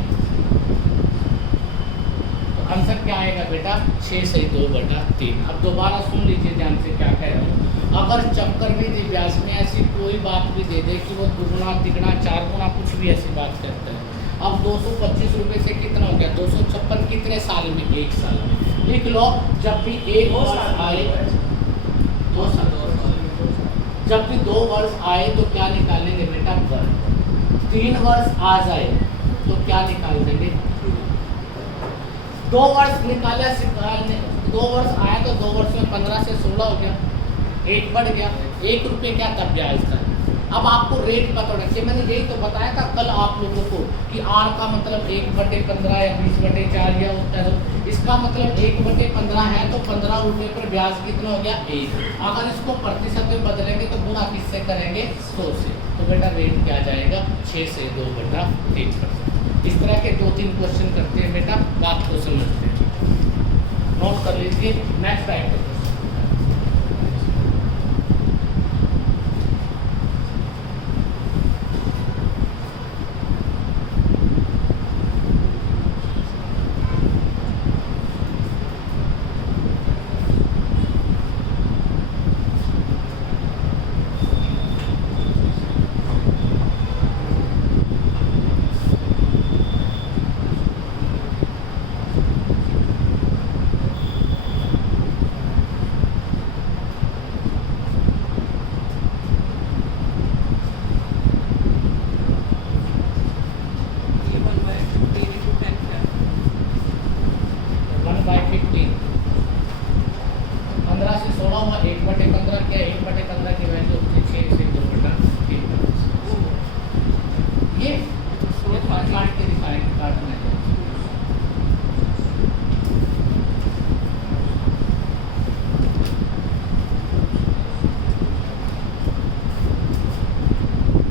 तो आंसर क्या आएगा बेटा 6 से 2/3। अब दोबारा सुन लीजिए ध्यान से क्या कह रहा हूँ। अगर चक्रवृद्धि ब्याज में ऐसी कोई बात भी दे दे कि वो दुगुना तिगुना 4 गुना कुछ भी ऐसी बात करता है। अब 225 रुपये से कितना हो गया 256 कितने साल में? 1 साल में। लिख लो जब भी एक वर्ष आए 2 साल, जब भी 2 वर्ष आए तो क्या निकालेंगे बेटा? वर्ष। 3 वर्ष आ जाए तो क्या निकाल देंगे? 2 वर्ष निकाला 2 वर्ष आया तो 2 वर्ष में 15 से 16 हो गया, 1 बढ़ गया। 1 रुपये क्या तब ब्याज था। अब आपको रेट पता होना चाहिए। मैंने यही तो बताया था कल आप लोगों को कि आर का मतलब 1/15 या 20/4 या होता है। इसका मतलब 1/15 है तो 15 रुपये पर ब्याज कितना हो गया 1। अगर इसको प्रतिशत में बदलेंगे तो गुणा किससे करेंगे 100 से। तो बेटा रेट क्या जाएगा 6 से 2/3%। इस तरह के 2-3 क्वेश्चन करते हैं बेटा, बात को समझते हैं। नोट कर लीजिए। नेक्स्ट आइटम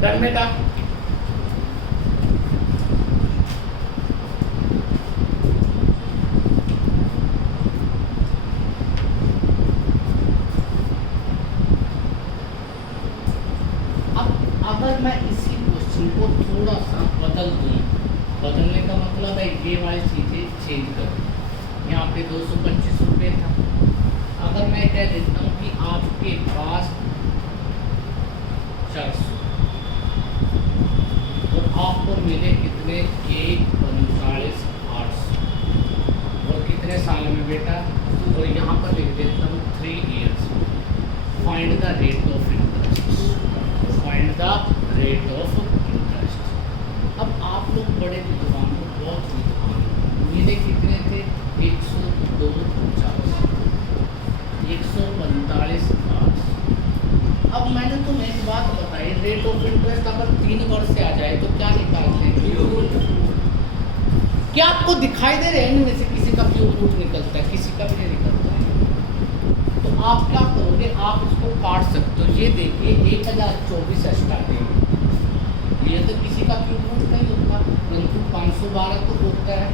डन बेटा। अगर मैं इसी क्वेश्चन को थोड़ा सा बदल दूँ, बदलने का मतलब है ये वाली चीज़ें चेंज कर दूँ। यहाँ पे 225 रुपये था। अगर मैं कह देता हूँ कि आपके पास 400 तो आपको मिले कितने 1/39,800 और कितने साल में बेटा? और यहाँ पर लिख देता हूँ 3 years। Find the rate of interest. Find the rate of interest. अब आप लोग बड़े विद्वान हो, बहुत विद्वान हो। मिले कितने थे 102,50 145,800। अब मैंने तुम्हें एक बात बताई, रेट ऑफ इंटरेस्ट अगर 3 वर्ष से आ जाए तो क्या निकालते हैं? Cube root. क्या आपको दिखाई दे रहे हैं इनमें से किसी का क्यूब रूट निकलता है, किसी का भी नहीं निकलता है। तो आप क्या करोगे, आप इसको काट सकते हो। ये देखिए 1024 स्टार्टिंग, ये तो किसी का क्यूब रूट नहीं होता, परंतु 512 तो होता है।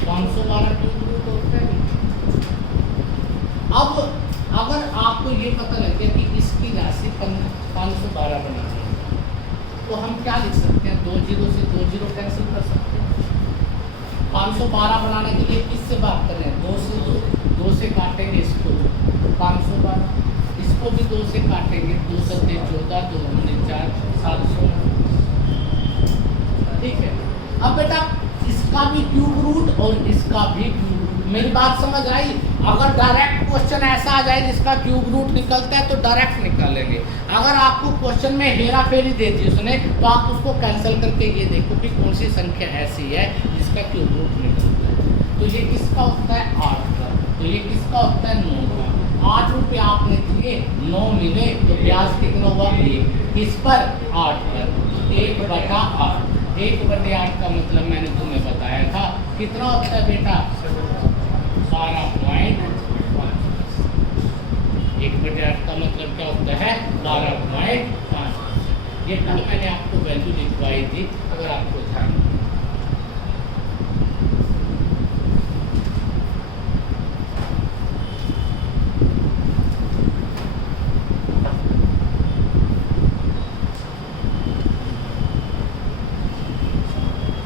512 क्यूब रूट होता है। अब अगर आपको ये पता लग गया कि इसकी राशि 512 बनानी है तो हम क्या लिख सकते हैं? 2 जीरो से 2 जीरो कैंसिल कर सकते हैं। 512 बनाने के लिए किससे बात कर रहे हैं? 2 से 2, 2 से काटेंगे इसको 512, इसको भी 2 से काटेंगे, 2 सत्ते 14, 2 दूनी 4, 700। ठीक है, अब बेटा इसका भी क्यूब रूट और इसका भी क्यूब रूट, मेरी बात समझ आई? अगर डायरेक्ट क्वेश्चन ऐसा आ जाए जिसका क्यूब रूट निकलता है तो डायरेक्ट निकालेंगे। अगर आपको क्वेश्चन में हेरा फेरी दे दी उसने तो आप उसको कैंसिल करके ये देखो कि कौन सी संख्या ऐसी है जिसका क्यूब रूट निकलता है। तो ये किसका होता है? 8 का। तो ये किसका होता है? 9 का। 8 रुपये आपने दिए, 9 मिले, तो ब्याज कितना हुआ? 1। किस पर? 8 पर। 1/8। 1/8 का मतलब मैंने तुम्हें बताया था कितना होता है बेटा? 12.5। 1/8 का मतलब क्या होता है? 12.5। ये कल मैंने आपको वैल्यू लिखवाई थी, अगर आपको ध्यान हो।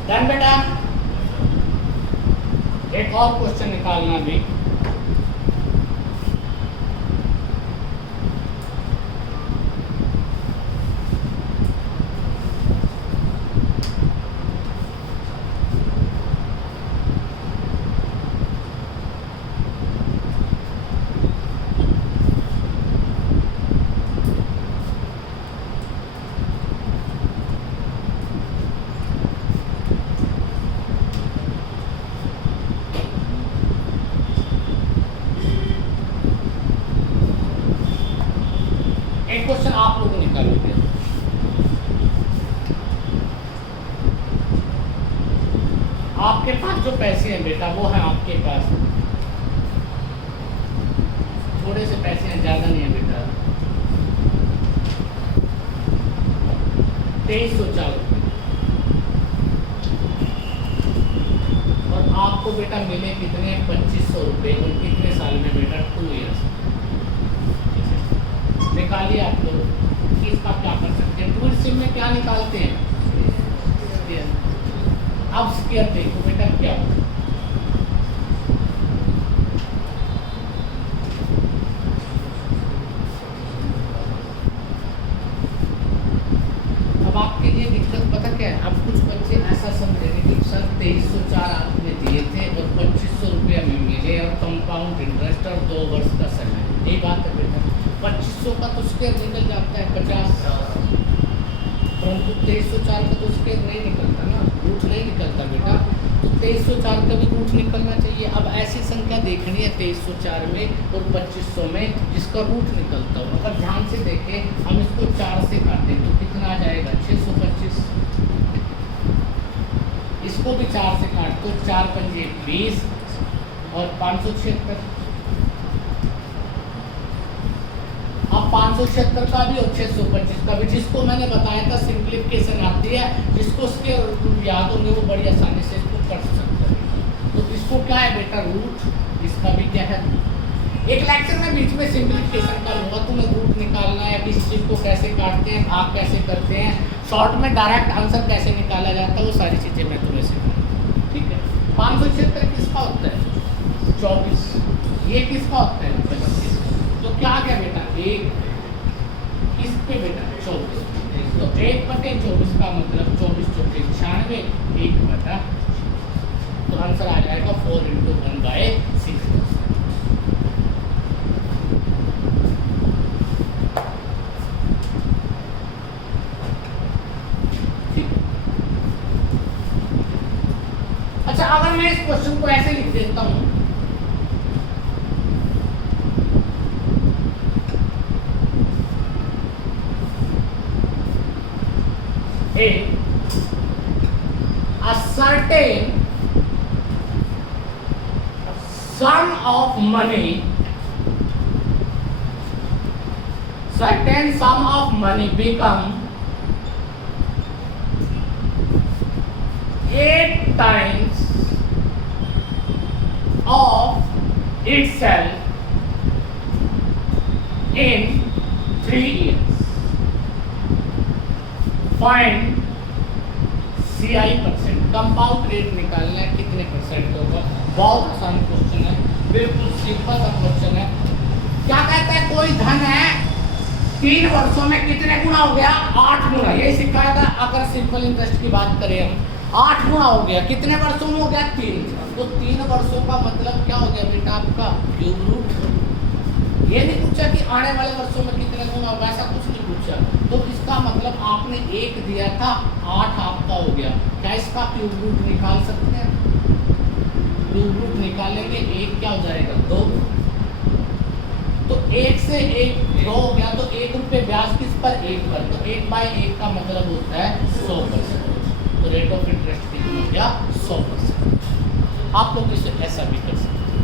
डन बेटा, एक और क्वेश्चन निकालना भी। एक क्वेश्चन आप लोग निकालोगे। आपके पास जो पैसे हैं बेटा वो है आपके पास, थोड़े से पैसे हैं, ज्यादा नहीं है बेटा। 2304 रुपये। और आपको बेटा मिले कितने? 2500 रुपये। और कितने साल में बेटा? 2 ईयर्स। निकालिए आप लोग कि इसका क्या कर सकते हैं। टूल सिम में क्या निकालते हैं? अब स्क्वायर देखो बेटा क्या होगा। अब आपके लिए दिक्कत पता क्या है? अब कुछ बच्चे ऐसा समझेंगे कि सर 2304 आपने दिए थे और 2500 रुपये हमें मिले और कंपाउंड इंटरेस्ट और 2 वर्ष का समय। यही बात है बेटा। 2500 का तो स्क्वायर निकल जाता है 50, परंतु 2304 का तो स्क्वायर नहीं निकलता ना, रूट नहीं निकलता बेटा। तो 2304 का भी रूट निकलना चाहिए। अब ऐसी संख्या देखनी है 2304 में और 2500 में जिसका रूट निकलता हो। अगर ध्यान से देखें, हम इसको 4 से काटें तो कितना आ जाएगा? 625। इसको भी 4 से काट तो 4 पंजे 20 और 576। अब 576 का भी और 625 का भी, जिसको मैंने बताया था सिंप्लीफिकेशन आती है, जिसको उसके याद होंगे वो बड़ी आसानी से इसको कर सकते हैं। तो इसको क्या है बेटा? रूट। इसका भी क्या है? एक लेक्चर में बीच में सिंप्लीफिकेशन का लूँगा, तुम्हें रूट निकालना है, किसी चीज़ को कैसे काटते हैं, भाग कैसे करते हैं, शॉर्ट में डायरेक्ट आंसर कैसे निकाला जाता है, वो सारी चीज़ें मैं तुम्हें सिखाऊंगा। ठीक है। 576 किसका होता है? 24। ये किसका होता है? 25। तो क्या क्या बेटा? 1 किस पे बेटा? 24। तो 1/24 का मतलब 24 चौके 96, 1/, तो आंसर आ जाएगा 4 × 1/6। अच्छा, अगर मैं इस क्वेश्चन को ऐसे लिख देता हूं, a certain sum of money, become 8 times of itself in 3 years. Find CI %। Compound rate निकालना है, कितने परसेंट होगा। बहुत आसान क्वेश्चन है। बिल्कुल सिंपल सा क्वेश्चन है। क्या कहता है, कोई धन है 3 वर्षों में कितने गुना हो गया, 8 गुना। यही सिखाया था। अगर सिंपल इंटरेस्ट की बात करें हम, 8 गुना हो गया। कितने वर्षों में हो गया, 3। तो 3 वर्षों का मतलब क्या हो गया बेटा आपका, क्यूब रूट। ये नहीं पूछा कि आने वाले वर्षों में कितने गुना होगा, ऐसा कुछ नहीं पूछा। तो इसका मतलब आपने 1 दिया था, 8 आपका हो गया। क्या इसका क्यूब रूट निकाल सकते हैं? क्यूब रूट निकालेंगे, 1 क्या हो जाएगा, 2। तो 1 से 1 2 हो गया। तो 1 रुपये ब्याज किस पर, 1 पर। तो 1/1 का मतलब होता है 100%। तो रेट ऑफ इंटरेस्ट कितना हो गया, 100%। आप लोग इसे ऐसा भी कर सकते हैं।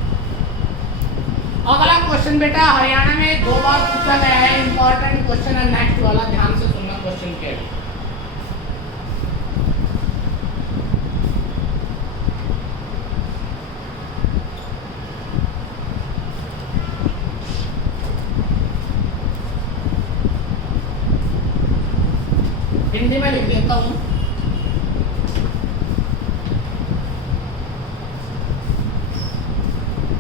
अगला क्वेश्चन बेटा हरियाणा में 2 बार पूछा गया है, इंपॉर्टेंट क्वेश्चन है। नेक्स्ट वाला ध्यान से सुनना, क्वेश्चन क्या है। हिंदी में लिख देता हूं।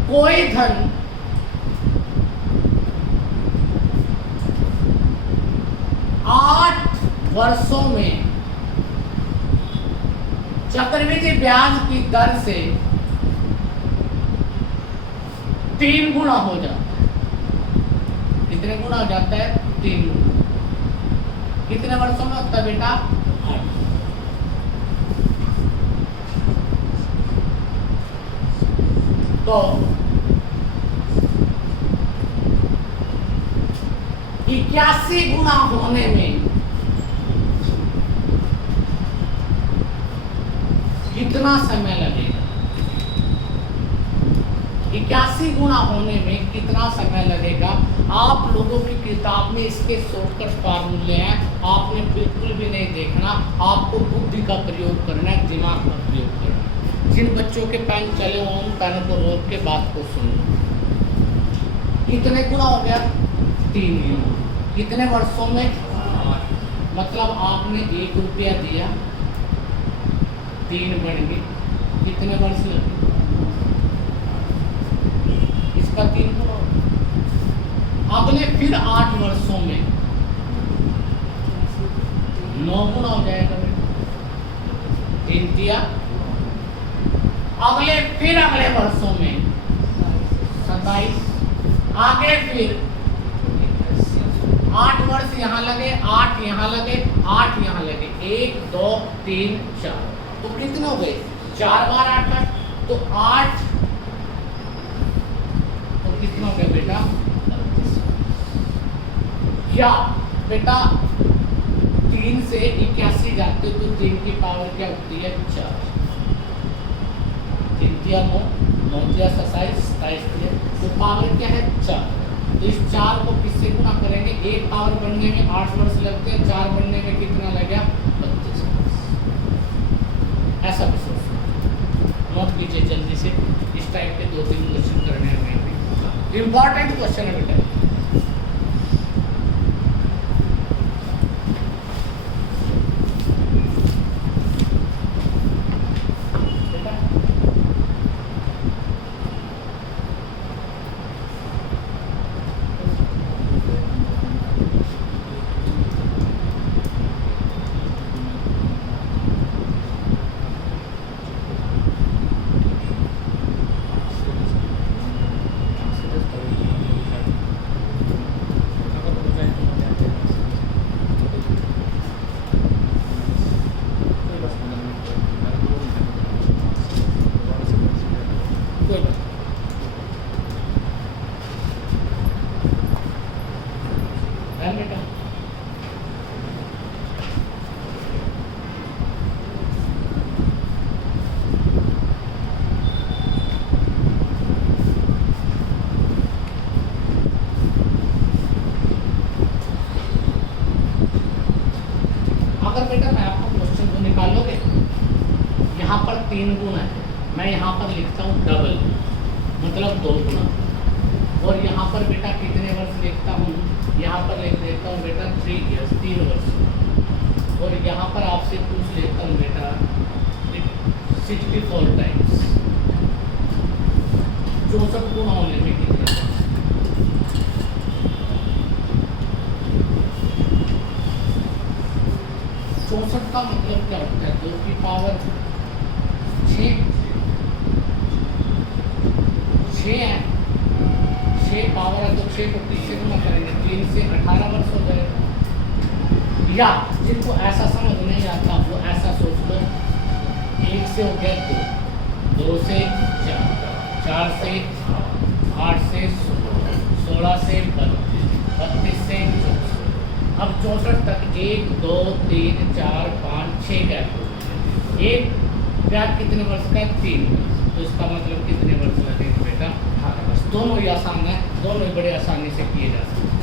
कोई धन 8 वर्षों में चक्रवृद्धि ब्याज की दर से 3 गुना हो जाता है। कितने गुना हो जाता है, 3 गुना। कितने वर्षों में होता है बेटा, 8। तो 81 गुना होने में कितना समय लगेगा? 81 गुना होने में कितना समय लगेगा? आप लोगों की किताब में इसके शॉर्टकट फार्मूले हैं, आपने बिल्कुल भी नहीं देखना। आपको बुद्धि का प्रयोग करना है, दिमाग का प्रयोग करना है। जिन बच्चों के पेन चले हुए उन पेनों को रोक के बात को सुनो। कितने गुना हो गया, 3 गुना। कितने वर्षों में, मतलब आपने 1 रुपया दिया, 3 बन गए। कितने वर्ष लगे, इसका 3 गुना। अगले फिर 8 वर्षों में 9 गुना हो जाएगा बेटा, 3 दिया। अगले वर्षों में 27। आगे फिर 8 वर्ष यहाँ लगे, 8 यहाँ लगे, 8 यहाँ लगे, 1 2 3 4। तो कितने हो गए, 4 बार 8। तो 8 तो कितना हो गया बेटा, 32। या बेटा 3 से 81 जाते हो तो 3 की पावर क्या होती है, 4। 3 दिया 9, 9 दिया 27, 27 दिया, तो पावर क्या है, 4। तो इस 4 को किससे गुना करेंगे, 1 पावर बनने में 8 वर्ष लगते हैं, 4 बनने में कितना लग गया, 32 वर्ष। ऐसा भी सोच नोट कीजिए जल्दी से। इस टाइप के 2-3 क्वेश्चन करने हैं, इंपॉर्टेंट क्वेश्चन है बेटा। अगर बेटा मैं आपको क्वेश्चन को निकालोगे, यहाँ पर 3 गुना है, मैं यहाँ पर लिखता हूँ डबल, मतलब 2 गुना। और यहाँ पर बेटा कितने वर्ष लिखता हूँ, यहाँ पर लिख देता हूँ बेटा 3 years, 3 वर्ष। और यहाँ पर आपसे पूछ लेता हूँ बेटा 64 टाइम्स। 64 गुना होने में कितने? 64 का मतलब क्या होता है? 2 की पावर 6 है, 6 पावर है तो 6 को 30 से गुना करेंगे, 3 से 18 वर्ष हो जाएगा। या जिनको ऐसा समझ नहीं आता वो ऐसा सोच लो, 1 से हो गया 2 से 4, 4 से 8 से 16 से 32 से 34, अब 64 तक 1 2 3 4 5 6 गैप हो गए। एक गैप कितने वर्ष का? 3 वर्ष। तो इसका मतलब कितने वर्ष लगेंगे बेटा? 18 वर्ष। दोनों ही आसान है, दोनों ही बड़े आसानी से किए जा सकते हैं।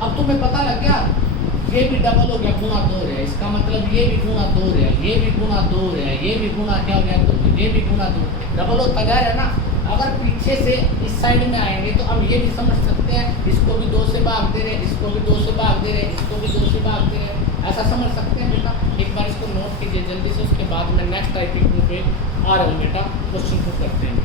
अब तुम्हें पता लग गया, ये भी डबल हो गया, गुना 2 है, इसका मतलब ये भी गुना 2 है, ये भी गुना 2 है, ये भी गुना क्या हो गया 2, ये भी गुना 2, डबल होता जा रहा है ना। अगर पीछे से इस साइड में आएंगे तो हम ये भी समझ सकते हैं, इसको भी 2 से भाग दे रहे, इसको भी 2 से भाग दे रहे, इसको भी 2 से भाग दे रहे, ऐसा समझ सकते हैं बेटा। एक बार इसको नोट कीजिए जल्दी से, उसके बाद में नेक्स्ट टाइपिंग पे आ रहा हूँ बेटा, क्वेश्चन को करते हैं।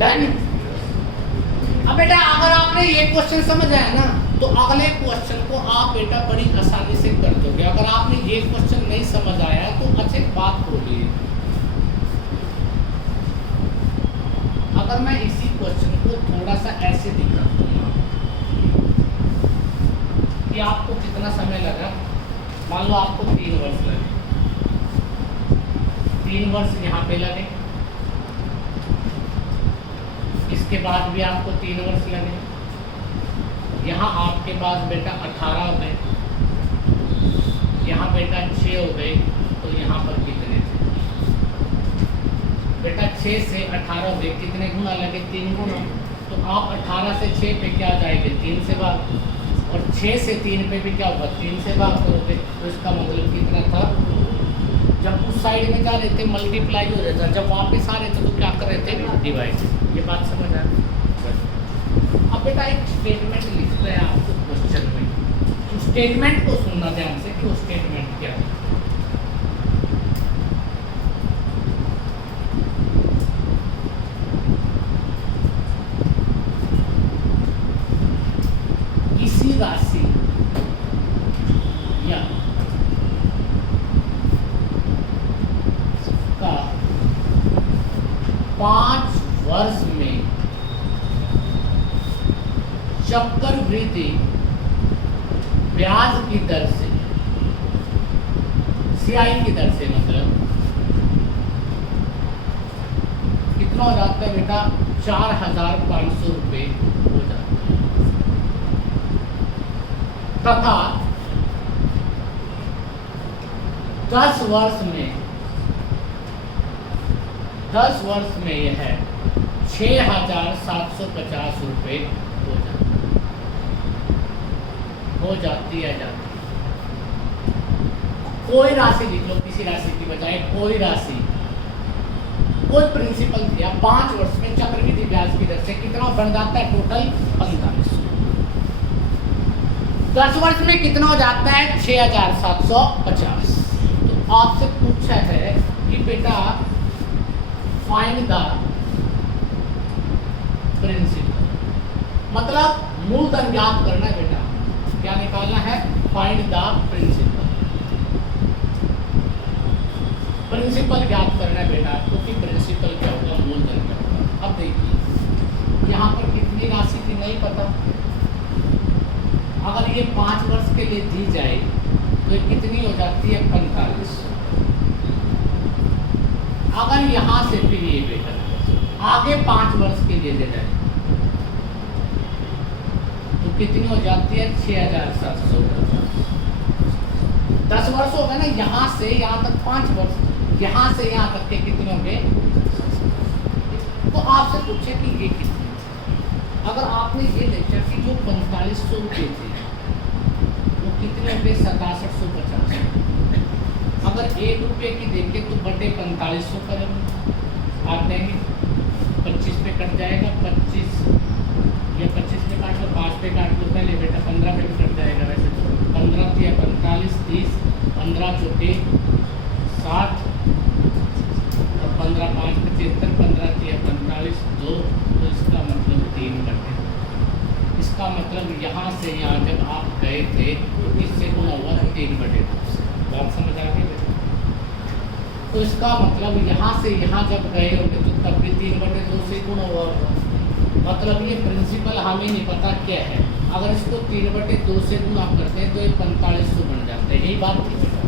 डन। अब बेटा अगर आपने ये क्वेश्चन समझ आया ना तो अगले क्वेश्चन को आप बेटा बड़ी आसानी से कर दोगे। अगर आपने ये क्वेश्चन नहीं समझ आया तो अच्छी बात बोलिए। अगर मैं इसी क्वेश्चन को थोड़ा सा ऐसे दिखा दूंगा कि आपको कितना समय लगा, मान लो आपको 3 वर्ष लगे, 3 वर्ष यहाँ पे लगे, इसके बाद भी आपको 3 वर्ष लगे, यहाँ आपके पास बेटा 18 हो गए, यहाँ बेटा 6 हो गए, तो यहाँ पर कितने थे बेटा? 6 से 18 हो गए, कितने गुना लगे? 3 गुना। तो आप 18 से 6 पे क्या जाएंगे? 3 से भाग, और 6 से 3 पे भी क्या होगा? 3 से भाग करोगे। तो इसका मतलब कितना था? जब उस साइड में जा रहे थे मल्टीप्लाई हो जाता, जब वापस आ रहे थे तो क्या कर रहे थे? डिवाइड। ये बात समझ आ रही? अब बेटा एक स्टेटमेंट लिख रहे हैं आपको क्वेश्चन में, स्टेटमेंट को सुनना ध्यान से कि वो स्टेटमेंट क्या है। किसी राशि या का 5 वर्ष में चक्रवृद्धि ब्याज की दर से, CI की दर से मतलब कितना हो जाता है बेटा? 4,500 रुपये हो जाता है। तथा 10 वर्ष में यह 6,750 रुपये हो जाती है कोई राशि लिख लो, किसी राशि की बजाय कोई राशि, कोई प्रिंसिपल दिया 5 वर्ष में चक्रवृद्धि ब्याज की दर से कितना बन जाता है टोटल 4500। 10 वर्ष में कितना हो जाता है 6,750। तो आपसे पूछा है कि बेटा फाइंड द प्रिंसिपल, मतलब मूलधन ज्ञात करना है बेटा, क्या निकालना है, फाइंड द प्रिंसिपल। प्रिंसिपल ज्ञात करना है बेटा, क्योंकि प्रिंसिपल क्या होगा, मूलधन क्या होगा। अब देखिए यहाँ पर कितनी राशि थी नहीं पता, अगर ये 5 वर्ष के लिए दी जाए तो ये कितनी हो जाती है 4500। अगर यहाँ से फिर ये बेटा आगे 5 वर्ष के लिए दे जाए तो कितनी हो जाती है 6,750। 10 वर्ष हो गए ना, यहाँ से यहाँ तक 5 वर्ष, यहाँ से यहाँ तक के कितने होंगे। तो आपसे पूछे कि ये कितने, अगर आपने ये देखा कि जो 4500 रुपये थे वो कितने होंगे 6750। अगर 1 रुपये की देंगे तो बटे 4500 करेंगे, आप देंगे 25 पे कट जाएगा, 25 या 25 पे काट लो, 5 पे काट लो पहले बेटा, 15 पे भी कट जाएगा वैसे तो, 15 या 45 30, 15 चौके 60 और 15 5 75, 15 या 45 2, तो इसका मतलब 3 बटे। इसका मतलब यहाँ से यहाँ जब आप गए थे तो इससे गुना हुआ 3/2। बात समझ आ गई बेटा। तो इसका मतलब यहाँ से यहाँ जब गए होंगे तो तब भी 3/2 से गुना हुआ होगा। मतलब ये प्रिंसिपल हमें नहीं पता क्या है, अगर इसको 3/2 से गुना करते हैं तो ये 4500 बन जाता है। यही बात थी बेटा,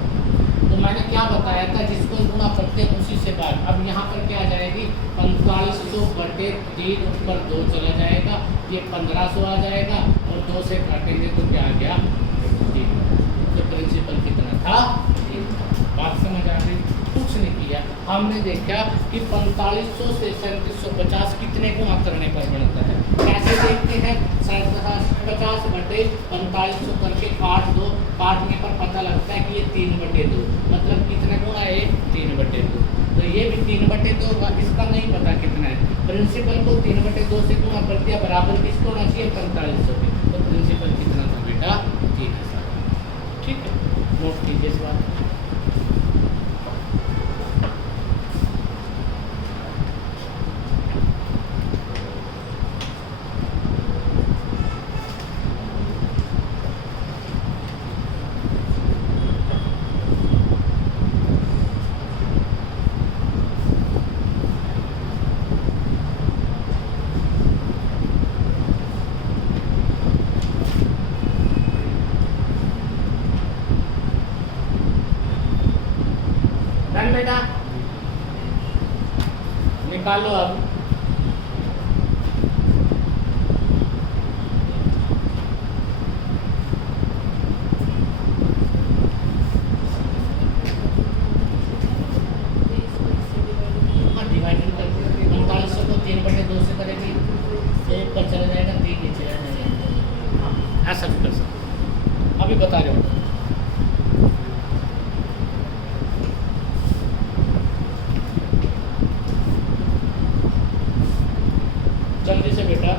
तो मैंने क्या बताया था, जिसको गुना करते हैं उसी से बात। अब यहाँ पर क्या आ जाएगी 4500/3 ऊपर 2 चला जाएगा, ये 1500 आ जाएगा और 2 से काटेंगे तो क्या आ गया 3। तो प्रिंसिपल कितना था 3। बात समझ आ गई। कुछ नहीं किया, हमने देखा कि 4500 से 3750 कितने गुना करने पर बनता है। कैसे देखते हैं, 50/4500 करके काट दो, काटने पर पता लगता है कि ये 3/2, मतलब कितने गुना है 3/2। तो ये भी 3/2 होगा, इसका नहीं पता कितना है। प्रिंसिपल को 3/2 से गुना कर दिया, बराबर किसको होना चाहिए 4500 के। तो प्रिंसिपल कितना था बेटा 3000। ठीक है, नोट कीजिए इस बात। बेटा निकालो अब। डिवाइडेड करके 4500 को 3/2 से करेंगे तो ऊपर चला जाएगा, 3 नीचे आ जाएगा। हाँ ऐसा भी कर सकते, अभी बता रहे हो। जल्दी से बेटा,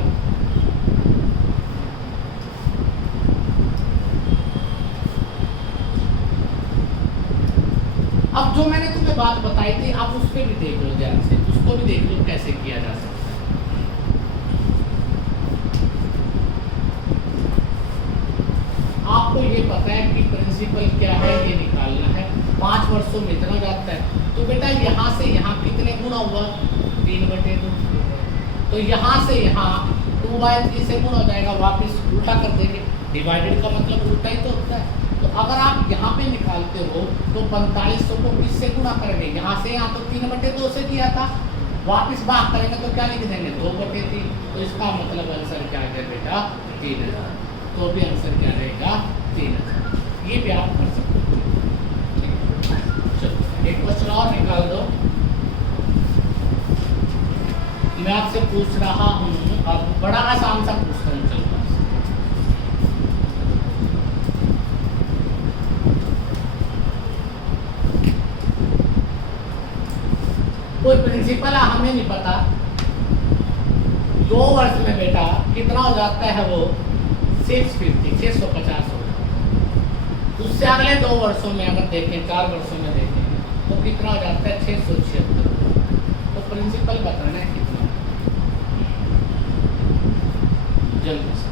अब जो मैंने तुम्हें बात बताई थी आप उस पर भी देख लो ध्यान से, उसको भी देख लो कैसे किया जा सकता है। आपको ये पता है कि प्रिंसिपल क्या है, ये निकालना है। 5 वर्षों में इतना जाता है, तो बेटा यहाँ से यहाँ कितने गुना हुआ 3/2। तो यहाँ से यहाँ 2/3 से गुना हो जाएगा, वापस उल्टा कर देंगे। डिवाइडेड का मतलब उल्टा ही तो होता है। तो अगर आप यहाँ पे निकालते हो तो 4500 को किससे गुना करेंगे, यहाँ से यहाँ तो 3/2 से किया था, वापस भाग करेंगे तो क्या लिख देंगे 2/3। तो इसका मतलब आंसर क्या है बेटा 3000। तो भी आंसर क्या रहेगा 3000। ये भी आप कर सकते हो। एक क्वेश्चन और निकाल दो। मैं आपसे पूछ रहा हूँ, अब बड़ा आसान सा पूछता हूँ, चलो कोई प्रिंसिपल हमें नहीं पता 2 वर्ष में बेटा कितना हो जाता है वो 650 हो जाता है। उससे अगले 2 वर्षों में अगर देखें, 4 वर्षों में देखें तो कितना हो जाता है 676। तो प्रिंसिपल बताना है कितना जल्दी से।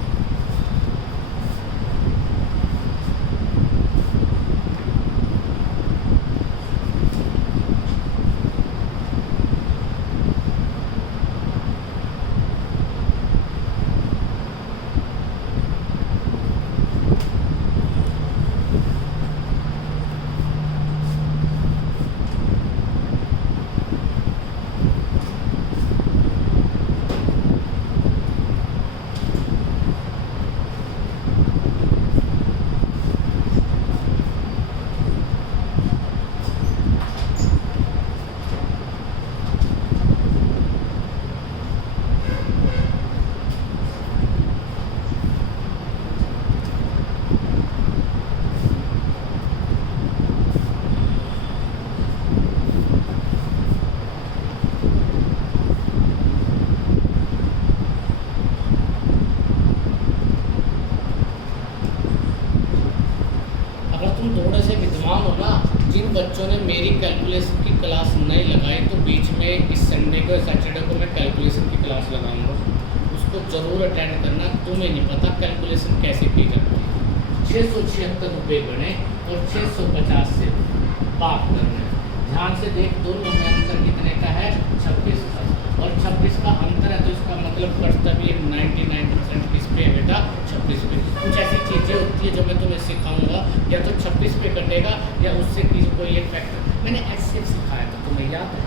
थोड़े से विद्वान हो ना, जिन बच्चों ने मेरी कैलकुलेशन की क्लास नहीं लगाई तो बीच में इस संडे को सैटरडे को मैं कैलकुलेशन की क्लास लगाऊंगा, उसको ज़रूर अटेंड करना। तुम्हें नहीं पता कैलकुलेशन कैसे की जाती है। 676 रुपये गणे और 650 से भाग करना है। ध्यान से देख, दोनों में अंतर कितने का है 26 का, और 26 का अंतर है तो इसका मतलब कटता भी 99% किस पे है बेटा 26 पे। कुछ ऐसी चीज़ें होती है जो मैं तुम्हें सिखाऊंगा, या तो 26 पे कटेगा या उससे किसी कोई एक फैक्टर। मैंने HCF सिखाया था, तुम्हें याद है?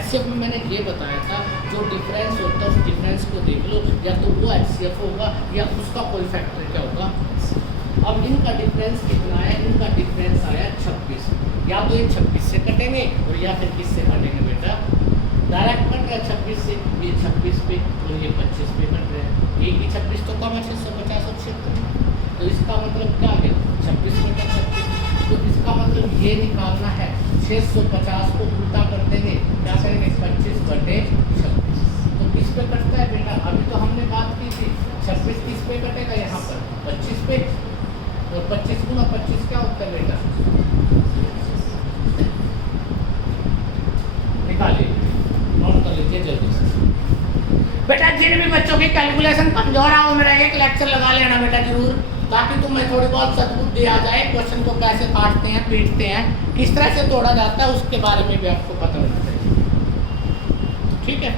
HCF में मैंने ये बताया था जो डिफरेंस होता है उस डिफरेंस को देख लो, या तो वो HCF होगा या उसका कोई फैक्टर क्या होगा। अब इनका डिफरेंस कितना है? इनका डिफरेंस आया 26। या तो ये 26 से कटेंगे और या फिर किससे कटेंगे बेटा, डायरेक्ट कट रहा है 26 से, ये 26 पे और ये 25 पे कट रहे हैं। एक ही 26 तो कम है 650 और 76, तो इसका मतलब क्या है 26 में 26। तो इसका मतलब ये निकालना है 650 को उल्टा कर देंगे, क्या करेंगे 25/26। तो किस पे कटता है बेटा? अभी तो हमने बात की थी 26 किस पे कटेगा, यहाँ पर 25 पे, और 25 गुना 25 क्या होता है बेटा, निकालिए नोट कर लीजिए जल्दी से बेटा। जिन भी बच्चों की कैलकुलेशन कमजोर है वो मेरा एक लेक्चर लगा लेना बेटा जरूर, ताकि तुम्हें थोड़ी बहुत सद्बुद्धि आ जाए। क्वेश्चन को कैसे काटते हैं, पीटते हैं, किस तरह से तोड़ा जाता है, उसके बारे में भी आपको पता होना चाहिए। ठीक है,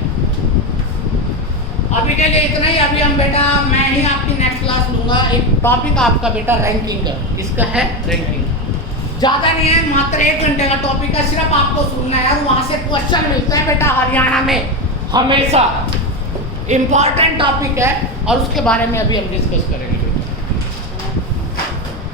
अभी के लिए इतना ही। अभी हम बेटा मैं ही आपकी नेक्स्ट क्लास लूँगा। एक टॉपिक आपका बेटा रैंकिंग का, इसका है रैंकिंग, ज़्यादा नहीं है, मात्र 1 घंटे का टॉपिक है, सिर्फ आपको सुनना है और वहाँ से क्वेश्चन मिलते हैं बेटा हरियाणा में हमेशा। इम्पॉर्टेंट टॉपिक है और उसके बारे में अभी हम डिस्कस करेंगे।